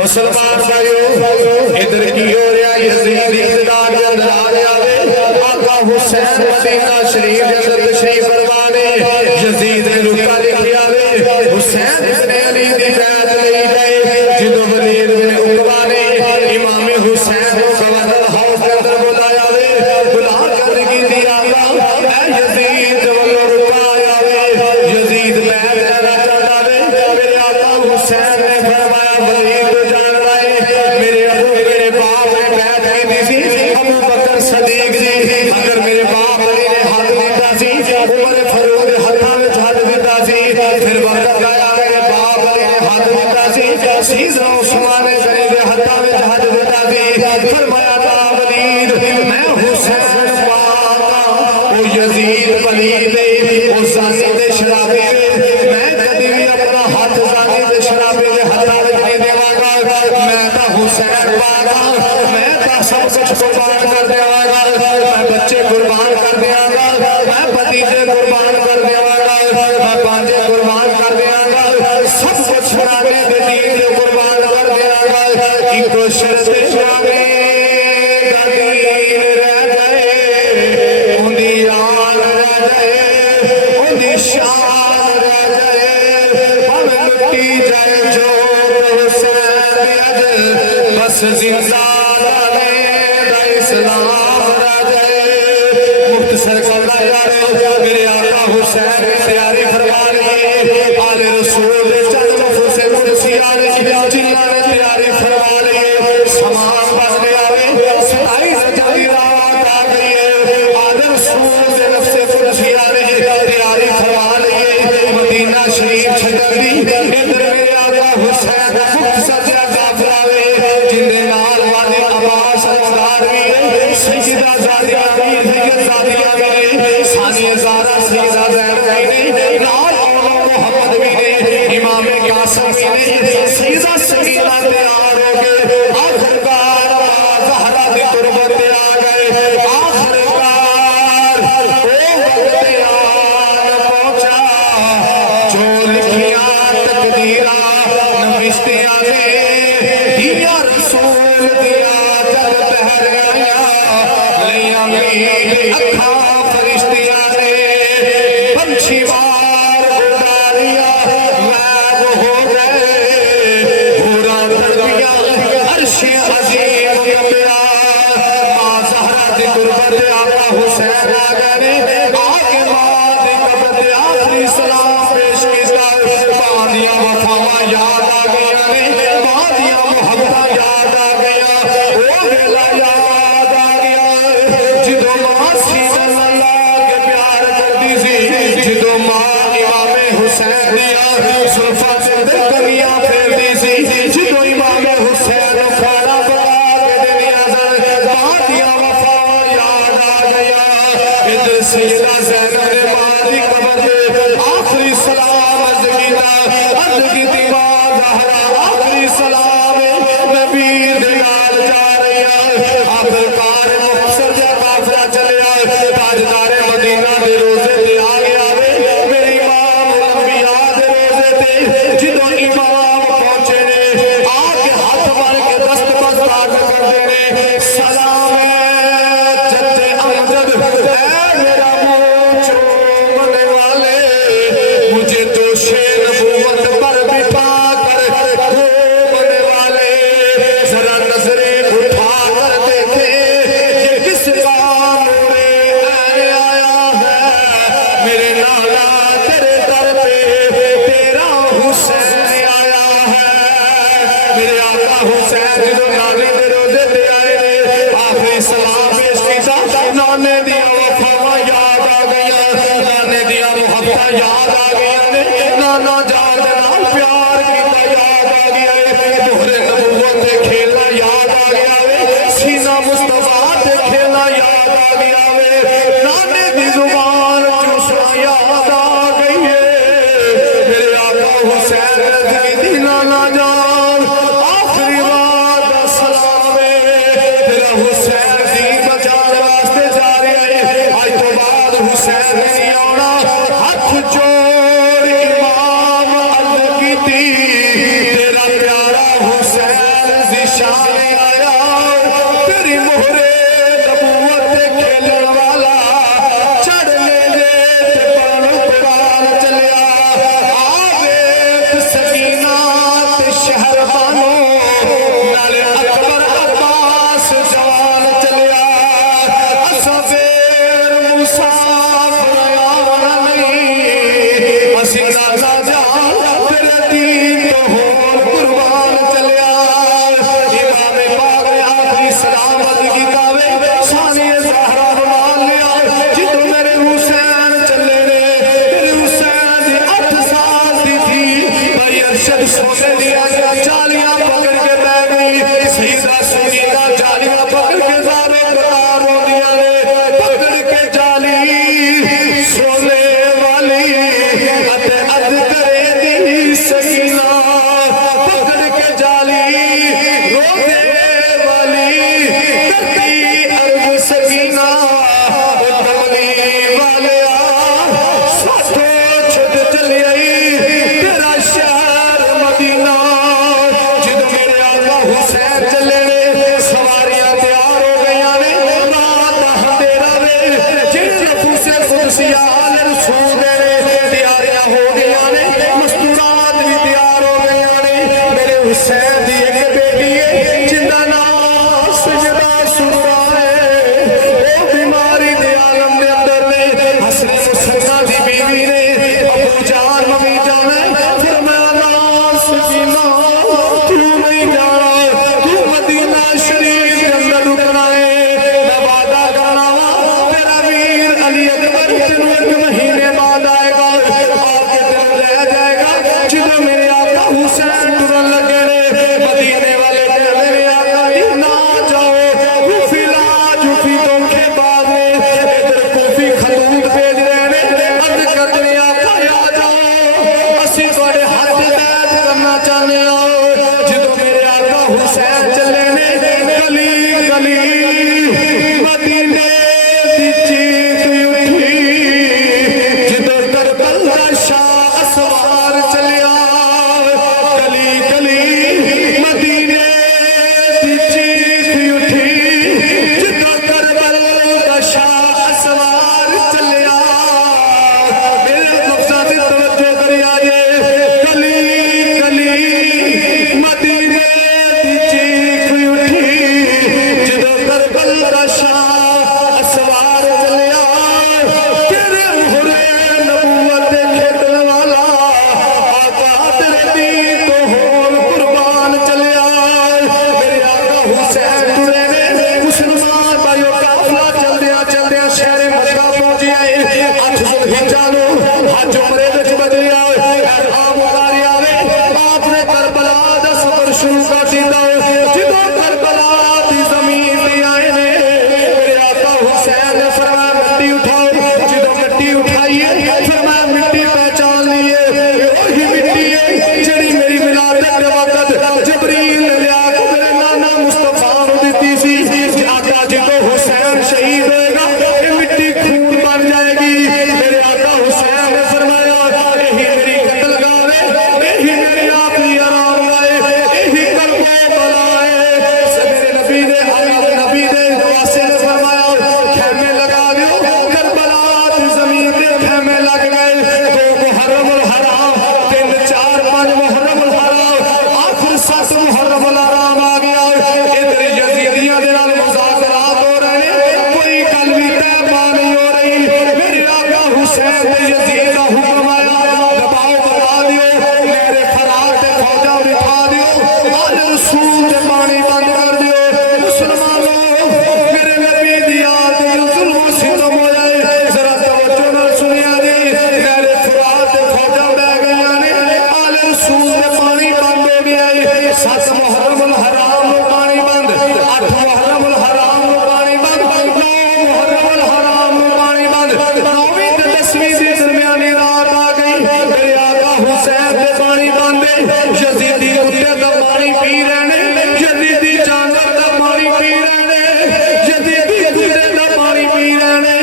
मुसलमान भाइयों इधर की हो रहा यजीद इक़्तिदार के अंदर आ गया वे। आका हुसैन मदीना शरीफ के अंदर तशरीफ फरमा ने, यजीद ने रुका लिखिया वे, हुसैन इब्ने अली दी बैत ले गए। जिदो वलीद बिन उक़बा ने इमाम हुसैन को गवर्नर हाउस के अंदर बुलाया वे, बुला कर की दी आका ए यजीद वल्लो रुका आया वे, यजीद बैत करना चाहता वे। मेरे आका हुसैन ने फरमाया, वलीद सदीक जी, अगर मेरे बाप अली ने हाथ दिता सी, उमर फारूक ने हाथों में हाथ दिता सी, फिर वक्त आया मेरे बाप अली ने हाथ दिता सी, सीज़ा उस्मान ने गरीब हाथों में हाथ दिता सी। फरमाया था वलीद मैं हुसैन पाका ओ यजीद वलीद ओ जानी दे शराबी मैं कभी भी अपना हाथ जानी दे शराबी दे हाथों में नहीं देवांगा। मैं तो हुसैन पाका, मैं तो सब कुछ कुर्बान कर देवांगा, मैं बच्चे कुर्बान कर देवांगा, मैं भतीजे कुर्बान कर देवांगा, उस जिंदाने दा इस्लाम राजे मुख्तसर करना यार मेरे आका हुसैन तैयारी फरमा रही आले रसूल चंद मफूसे मुर्सिया ने जिन्ना ने तैयारी फरमा रही समान बदले आवे 27 जल्दी रात आ गई है आले रसूल दे नफ्से मुर्सिया ने तैयारी फरमा रही मदीना शरीफ छड्डन दी इधर मेरे आका हुसैन मुख्तसर दा काफिला जिंदे नाल वाले अब्बास सरदार भी सैयदा ज़ादिया भी सैयद ज़ादिया भी सानिया ज़ारा सैयदा ज़ैनब भी नाल मोहम्मद भी ने इमाम कासिम भी ने सैयदा सकीना तैयार हो गए आखिरकार ज़हरा दी तुरबत पे आ गए आखिरकार वो वक्त आन पहुंचा जो लिखियां तकदीरा नविश्तियां ने दिया रसूल दिया जल बहर आया लिया मीर अखा फरिश्तियां ने पंछी मार उड़ारिया मैग हो गए पूरा तड़पिया अर्शे अजीम कमरा मां ज़हरा दी गुरबत आका हुसैन आ गए आके मां दी कब्र ते आखिरी सलाम पेश कीता मां दियां वफावां याद आ गईयां ने मां दियां मोहब्बतां याद आ गईयां ओ वेला याद आ गया जिदों मां सीने नाल के प्यार करदी सी जिदों मां इमाम हुसैन दियां जुल्फां ते कमियां फेरदी सी जिदों इमाम हुसैन नूं खाना पका के देनियां सन मां दियां वफावां याद आ गईयां इधर सैयदा ज़ैनब ने मां दी कब्र ते आखिरी सलाम अर्ज कीती मां ज़हरा आखिरी सलाम नबी दे नाल जा रही है आखिरकार मुख्तसर दा काफिला चलिया ताजदार मदीना दे रोजे ते आ गया वे मेरे इमाम अंबिया दे रोजे ते जिदों इमाम पहुंचे ने आके हाथ मार के दस्तबरदार करदे ने सलाम है जद्दे अमजद ऐ मेरा मुंह चूमने वाले मुझे दोषे नबूवत पर बिठा कर घूमने वाले जरा नजरें उठा कर देखे ये किसका नूरे ऐन आया है मेरे नाला तेरे दर पे तेरा हुसैन आया है मेरे आका हुसैन जो नाने दे रोजे ते आए ने आखिरी सलाम पेश कीता नाने दी वफावां याद आ गईयां नाने दी मोहब्बतां याद आ गईयां ने नाना जान दे नाल प्यार कीता याद आ गया है दोहरे नबूवत ते खेलना याद आ गया है सीना मुस्तफा ते खेलना याद आ गया है नाने दी जुबान चूसना याद आ गई है मेरे आका हुसैन दी नाना जान आखिरी बार दा सलाम है तेरा हुसैन दी बचाने वास्ते जा रहा है आज तो बाद हुसैन नहीं आना हाथ जोड़ इमाम अर्ज कीती तेरा प्यारा हुसैन दी शान आया तेरी मोहरे नबूवत ते खेलण वाला चढ़ने दे ते प्राण चलिया आवे सकीना ते शहर बानो नाले अकबर अब्बास जवान चलिया असा फेर मुसाफिर आवना नहीं असी नाला जान तेरे दीन तो होर कुर्बान चलिया इमाम पाक ने आखिरी सलाम अर्ज कीता वे सानिया ज़हरा मान लिया जिदों मेरे हुसैन चले ने तेरे हुसैन दी 8 साल दी थी भाई अरशद सोने दिया जालियां पकड़ के बै गई सैयदा सकीना जालियां पकड़ के ज़ारे कतार रोंदियां ने पकड़ के जाली सोने वाली अते अर्ज करे दी सकीना पकड़ के जाली रोने वाली करती अर्ज सकीना कमली वालिया साथों छुट चली आई तेरा शहर मदीना जिदों मेरे आका हुसैन चले ने सवारियां तैयार हो गईयां ने रात अंधेरा वे जिन नफूसे कुदसिया रसूल दे तैयारियां हो गईयां ने मस्तूरात भी तैयार हो यजीदी कुत्ते दा पानी पी रहे ने, यजीदी जानवर दा पानी पी रहे ने, यजीदी कुत्ते दा पानी पी रहे ने,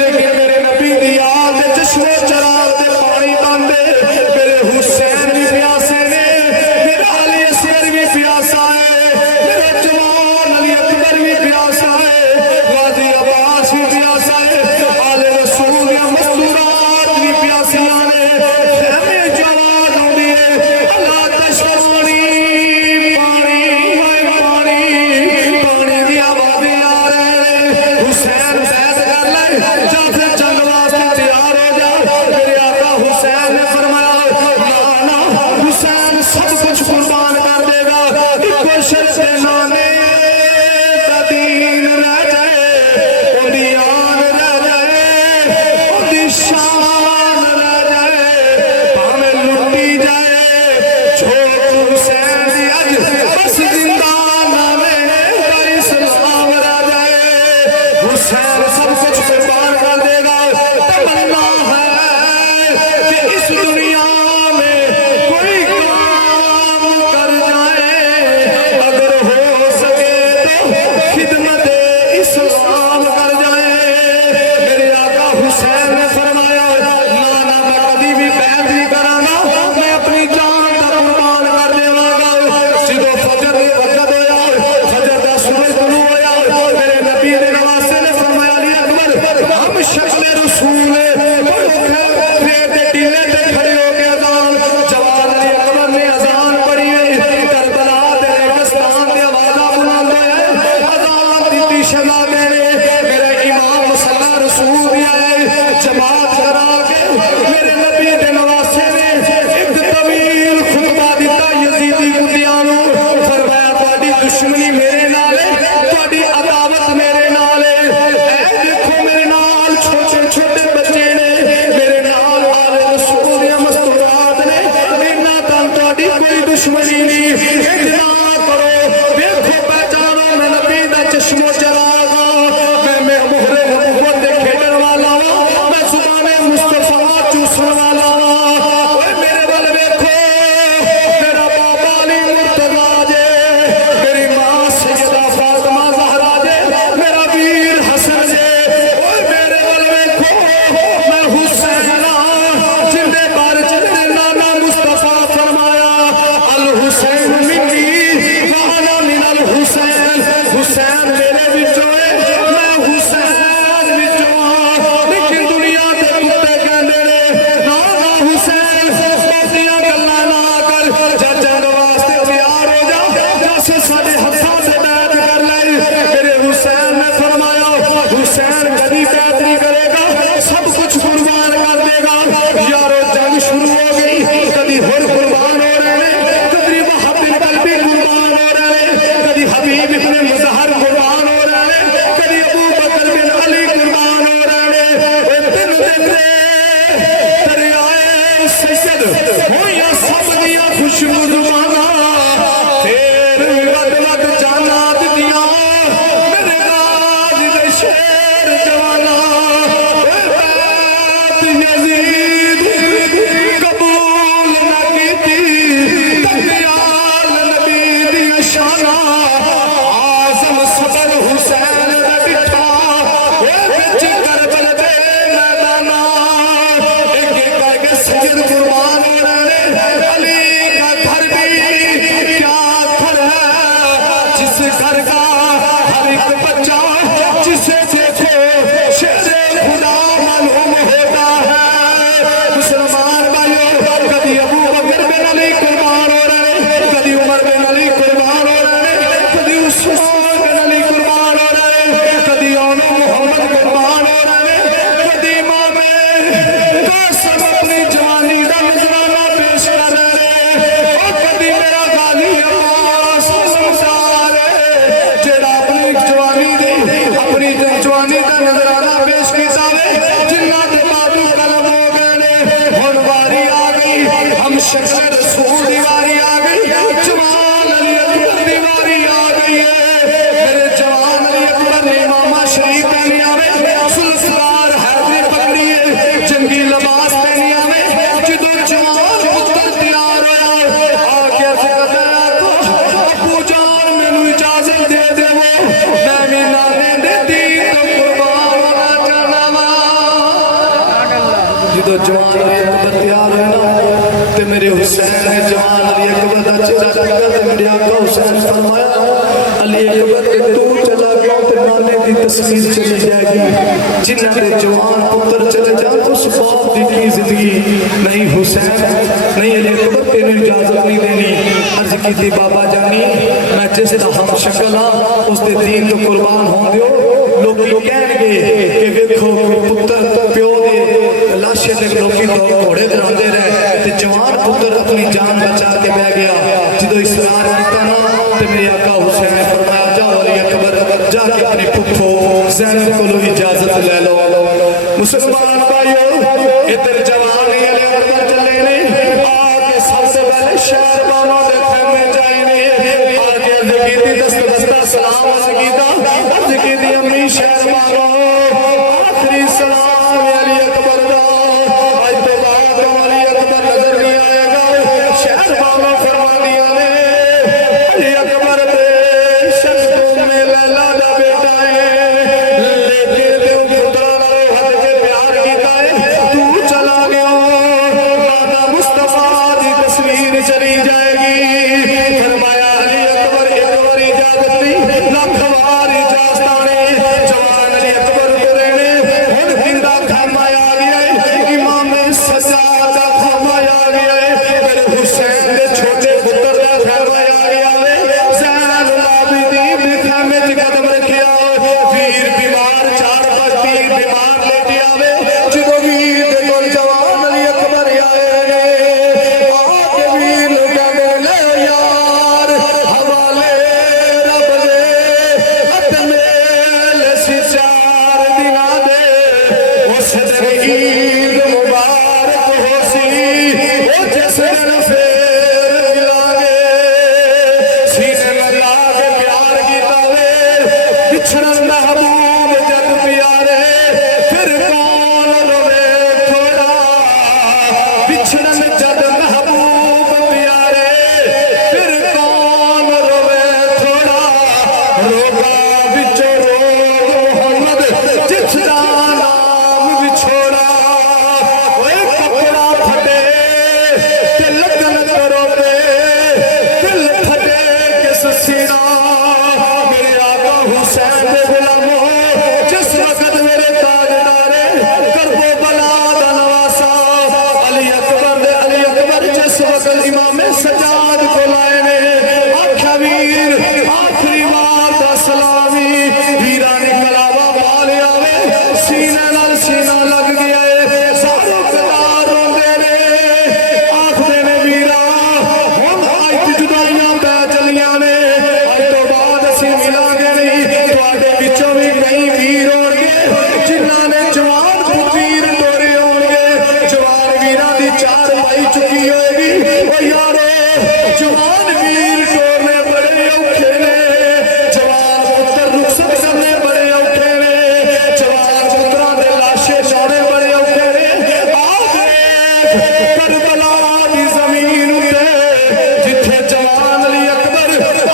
लेकिन मेरे नबी दी याद चश्मे चराग दे पानी पांदे। मेरे हुसैन भी प्यासे ने, मेरा अली असगर भी प्यासा है, मेरा जवान अली अकबर भी प्यासा है, गाजी अब्बास भी प्यासा है, आले रसूल या मस्तूरात भी प्यासियां ने। खेमे जवान होंदी है अल्लाह तशवानी पानी पानी पानी दी आवाज़ें आ रहे हैं। हुसैन बैठ कर ले जा फिर जंग वास्ते तैयार हो जा। मेरे आका हुसैन ने फरमाया ना हुसैन सब कुछ कुर्बान कर देगा, इको शर्त नाने दा दीन रह जाए, ओदी आन रह जाए, ओदी शान रह जाए, भावें लुटी जाए छोड़ हुसैन दी अज बस जिंदा नाने दा इस्लाम रह जाए। हुसैन सब कुछ कुर्बान कर देगा। तमन्ना है कि इस दुनिया में कोई काम कर जाए, अगर हो सके तो खिदमत इस्लाम कर जाए। मेरे आका हुसैन ने फरमाया ना मैं कभी भी बैत नहीं करांगा, मैं अपनी जान का कुर्बान कर देवांगा। जो फजर दी वक्त होया, फजर दा सूरज गुरू होया, मेरे नबी दे नवासे ने फरमाया अली अकबर हम शक्ल रसूल दे टीले ते खड़े हो के अजान, जवान अली अकबर ने अजान पढ़ी है, करबला दे रेगिस्तान दे आवाज़ां बुलंद होए, अजान दी शहजादे ने, मेरे इमाम मुसल्ला रसूल भी आए, जमात करा के मेरे नबी दे नवासे ने एक तवील खुतबा दिता यजीदी कुत्तियां नूं। फरमाया तुहाडी दुश्मनी मेरे नाल है, तुहाडी अदावत मेरे नाल है। ऐ देखो मेरे नाल छोटे छोटे बच्चे ने, मेरे नाल आले रसूल दियां मस्तूरात ने, इन्हां तां तुहाडी कोई दुश्मनी नहीं। इतना करो देखो पहचानो मैं नबी दा चश्मो चराग, मैं मोहरे नबूवत दे खेडण वाला वां, मैं जुबाने मुस्तफा चूसण वाला वां। ओए मेरे वल देखो मेरा बाबा अली मुर्तजा जे, मेरी मां सैयदा फातिमा ज़हरा जे, मेरा वीर हसन जे। ओए मेरे वल देखो मैं हुसैन जिंदे बार जिंदे नाना मुस्तफा फरमाया अल हुसैन मिन्नी व अना मिनल हुसैन। हुसैन मेरे विचों है, मैं हुसैन विचों हां। लेकिन दुनिया दे कुत्ते कहंदे ने ना हुसैन बहुतियां गल्लां ना कर, जब जंग वास्ते तैयार हो जा, जस साडे हत्थां ते बैत कर ले। मेरे हुसैन ने फरमाया हुसैन कभी बैत नहीं करेगा, सब कुछ कुर्बान कर देगा। यारो जंग शुरू हो गई, कभी होर कुर्बान हो रहे हैं, कभी वहाब बिन कल्बी कुर्बान हो रहे हैं, कभी हबीब इब्ने मुज़हर कुर्बान हो रहे हैं, कभी अबू बकर बिन अली कुर्बान हो रहे हैं। दिन दिन दरियाए सैयद होया सब दियां खुशबू जुबाना, फिर वद वद जाना दित्तियां मेरे गाज दे शेर जवाना। यजीद कबूल न कीती तकयाल नबी दी शाना, आज़म सदर हुसैन दा डिठा विच करबल दे मैदाना। एक एक करके सैयद कुर्बान हो रहे हैं। अली का घर भी क्या घर है, जिस घर का हर एक बच्चा जिसे देखो शेरे खुदा मालूम होता है। मुसलमान भाइयों कभी अबू बकर बिन अली कुर्बान हो रहे हैं, कभी उमर बिन अली कुर्बान हो रहे हैं, कभी उस्मान बिन अली कुर्बान हो रहे हैं, कभी औनो मोहम्मद कुर्बान हो रहे हैं, कभी इमाम कासिम अपनी जवानी का नजराना पेश कर रहे हैं, और कभी मेरा गाजी अब्बास संसार जेड़ा अपनी जवानी का नजराना पेश किया है, जिन्ना के बाबू कलम हो गए ने। हुण वारी आ गई, हम शक्ल रसूल दी वारी आ गई, जवान अली अकबर दी वारी आ गई है। मेरे जवान अली अकबर ने इमामा शरीफ पहनिया में, सुल्सलार हैदरी पकड़ी है, जंगी लिबास पहनिया में। जो जवान पुत्र तैयार होया मेरे हुसैन ने जवान अली अकबर का चेहरा देखा तो मेरे आका हुसैन फरमाया अली अकबर तू चला गया तो नाने की तस्वीर चली जाएगी जिन्हां दे जवान पुत्र चले जान उस बाप दी की जिंदगी नहीं हुसैन नहीं अली अकबर तेरी इजाजत नहीं देनी अर्ज की बाबा जानी मैं जिस दा हम शक्ल हाँ उसके दीन तो कुर्बान हो दियो लोग कहणगे कि वेखो पुत्र प्यो दे लाशे ते लोकी तो घोड़े दरांदे रहे ते जवान पुत्र अपनी जान बचा के बह गया जो इसरार किया ना तो मेरे आका हुसैन ने फरमाया जाओ अली अकबर जाके अपनी पुप्पो ज़ैनब को इजाजत ले लो मुसलमान भाइयों इधर जवान अली अकबर चले ने आके सबसे पहले शहर वालों के खेमे जाए ने आके ज़कीदी दस्ता सलाम ज़कीदा ज़कीदी अम्मी शहर वालों आखिरी सलाम अली अकबर दा आज तो बाद अली अकबर नजर नहीं आएगा शहर वालों फरमा दिया ने अली अकबर बेशक तुम्हें लैला दा बेटा है लेकिन तू पुत्रा नाल हद के प्यार कीता है तू चला गया नाना मुस्तफा दी तस्वीर चली जाएगी फरमाया अली अकबर एक बार इजाजत नहीं लख बार इजाजत ने जवान अली अकबर तेरे ने हुन जिंदा खामा आ गया है इमाम सज्जाद दा खामा आ गया है मेरे हुसैन दे छोटे पुत्र दा खामा आ गया है ज़ैनुल आबिदीन दे खामे च कदम रखिया वीर बीमार 4-5 तीर बीमार लेके आवे जदों वीर दे कोल जवान अली अकबर आए ने आके वीर नूं कहंदे ले यार हवाले रब दे हथ मेल सी 4 दिनां दे उस दिन ईद मुबारक होसी ओ जिस दिन फेर मिलांगे सीने में ला के प्यार कीता वे बिछड़न महबूब जग प्यारे फिर कौन रोवे थोड़ा बिछड़न जग महबूब प्यारे फिर कौन रोवे थोड़ा रोगा बिच रोग मोहम्मद जिसदा नाम बिछोड़ा ओए कपड़ा फटे ते लगन करो पे दिल फटे किस सीना मेरे आका हुसैन दे गुलामों जिस वक्त मेरे ताजदारे करबो बला दा नवासा अली अकबर जिस वक्त इमाम सज्जाद को लाए ने आख्या वीर आखिरी बार दा सलामी वीरा ने कलावा पा लिया वे सीने नाल सीना लग गया है सारे कतार रोंदे ने आखदे ने वीरा हुन अज जुदाइयां पै चलियां ने अज तो बाद असीं मिलांगे नहीं तुहाडे विचों भी कई वीर होणगे जिन्हां ने जवान वीर टोरे होणगे जवान वीरां दी 4 पाई चुकी होएगी ओ यारो जवान वीर टोरने बड़े औखे ने जवान पुत्र रुखसत करने बड़े औखे ने जवान पुत्रां दे लाशे चौड़े बड़े औखे ने करबला दी ज़मीन उते जिथे जवान अली अकबर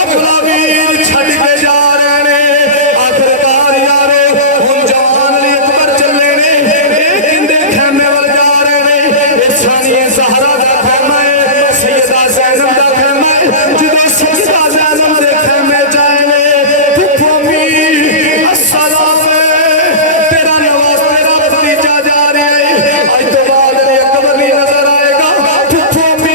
अपना वीर छड्ड के जा रहे ने आखिरकार यारो हुन जवान अली अकबर चले ने किंदे खेमे वल जा रहे ने सानिए ज़हरा दा खेमा है सैयदा ज़ैनब दा खेमा है जदों सैयदा ज़ैनब दे खेमे जाए ने फुफो मी अस्सलाम तेरा नवाज तेरा भतीजा जा रहा है आज तो बाद अली अकबर नहीं नजर आएगा फुफो मी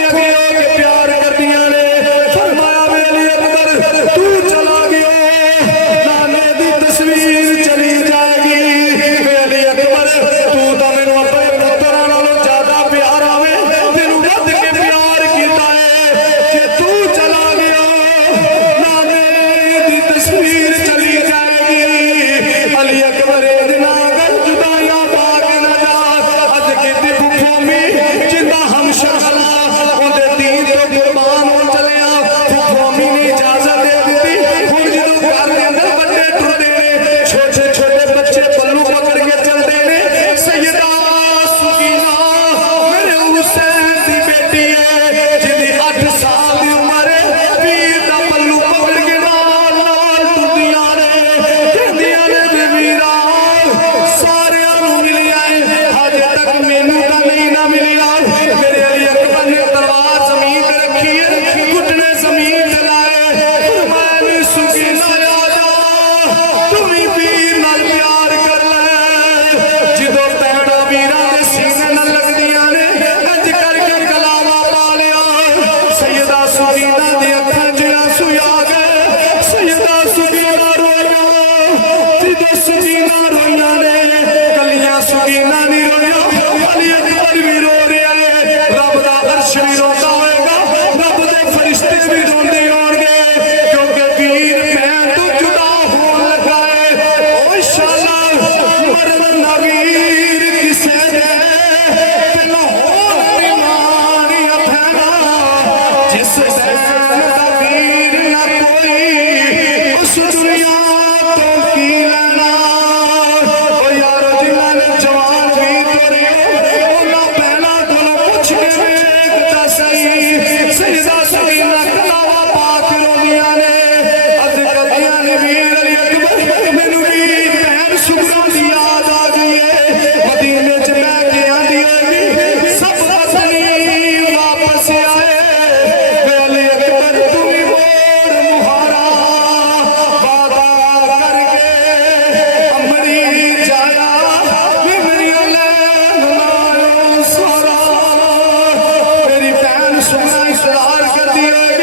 इशरार कर दिया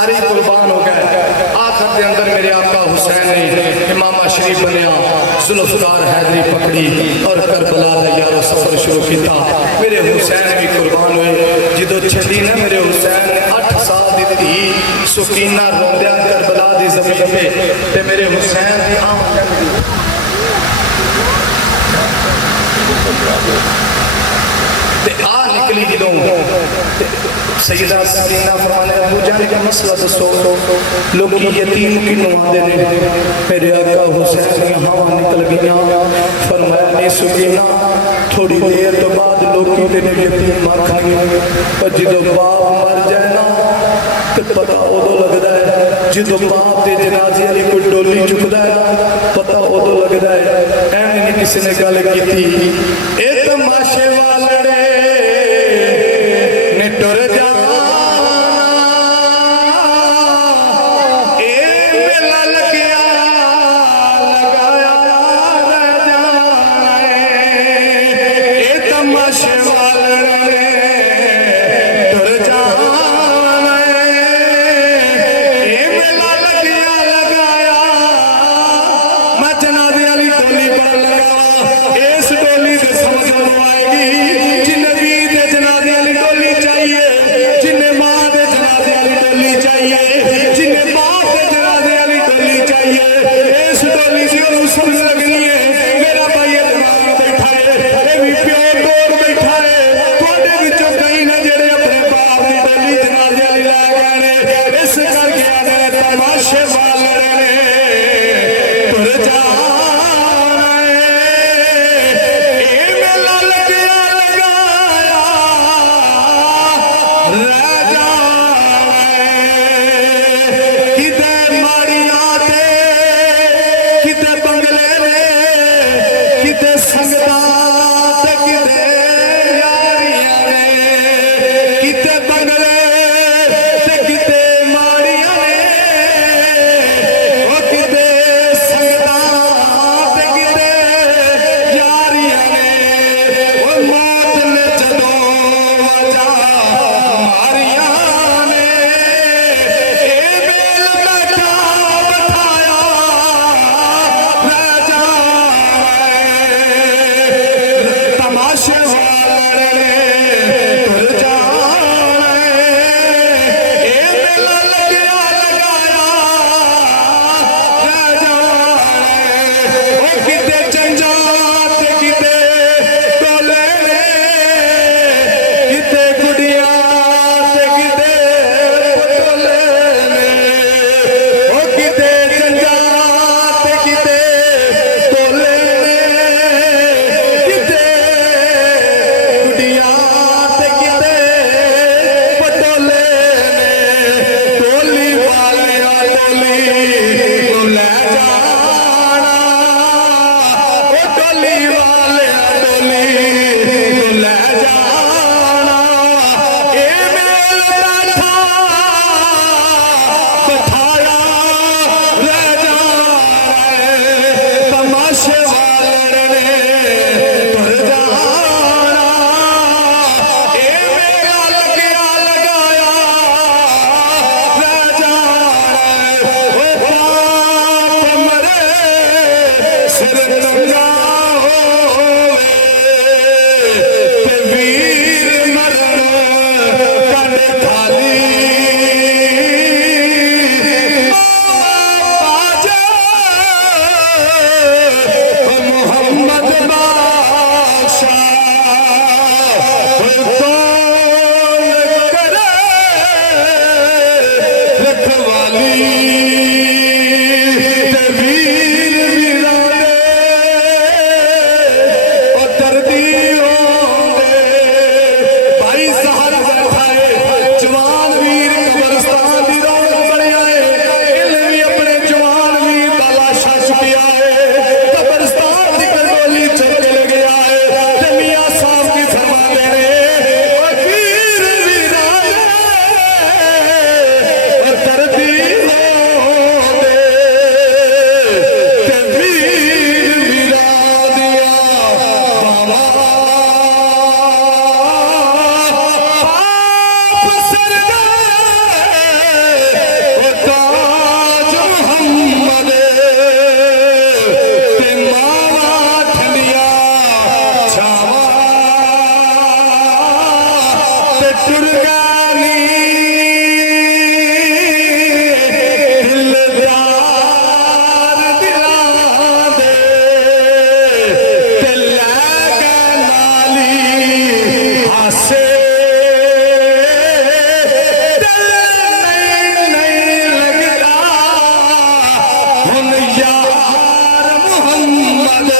सारे कुर्बान हो गए। आखिर के अंदर मेरे आका हुसैन ने इमामा शरीफ बनया, जुल्फकार हैदरी पकड़ी और करबला का यार सफर शुरू किया। मेरे हुसैन भी कुर्बान हुए। जो छड़ी ना मेरे हुसैन ने 8 साल की धी सुकीना रोंदिया करबला की जमीन पे ते मेरे हुसैन की आ निकली जो सैयदा सकीना फरमाने अबू जान का मसला दसो लोग यतीम किनों आते ने। मेरे आका हुसैन की हवा निकल गई। फरमाया नहीं सकीना थोड़ी देर तो बाद लोग तेने यतीम आखणगे पर जो बाप मर जाए ना तो पता उदो लगता है। जो बाप के जनाजे वाली कोई डोली चुकता है पता उदो लगता है। एवं नहीं किसी ने गल की ए तमाशे वाले ने टुर जाना ए मेला लगिया लगाया रह जाना ए तमाशे वाले ने टुर जाना ए मेला लगिया लगाया। मैं जनाजे वाली डोली पर लगा इस डोली से समझ आएगी जिन्हें भी दे जनाजे वाली डोली चाहिए, जिन्हें माँ दे जनाजे वाली डोली चाहिए, जिन्हें बाप दे जनाजे वाली डोली चाहिए। इस डोली से उन्हें समझ लगनी है मेरा भाई जवान बैठा है भी प्योर तोड़ बैठा है। थोड़े विचों कई ने जेड़े अपने बाप की डोली जनाजे वाली ला गए। इस करके आने तमाशे वाले ने तुर जाना ए मेला लगिया लगाया रह जाना किते माड़ियां ते किते बंगले ने किते संगतां ते किते यारियां ने किते बंगले ते किते माड़ियां ने ओ किते संगतां ते किते यारियां ने ओ मौत ने जदों आजा मारियां ने ए मेल बैठा बिठाया रह जाना तमाशे वाले ने तुर जाना ए मेला लगिया लगाया रह जाना ओ किते चंजा ते किते टोले ने किते गुड़िया ते किते पटोले ने ओ किते चंजा ते किते टोले ने किते गुड़िया ते किते पटोले ने। टोली वाले टोली को ले जाना ओ टोली वाले टोली को ले जाना ए मेल बैठा बिठाया रह जाना तमाशे वाले ने तुर जाना ए मेला लगिया लगाया रह जाना ओ हुन यार मोहम्मद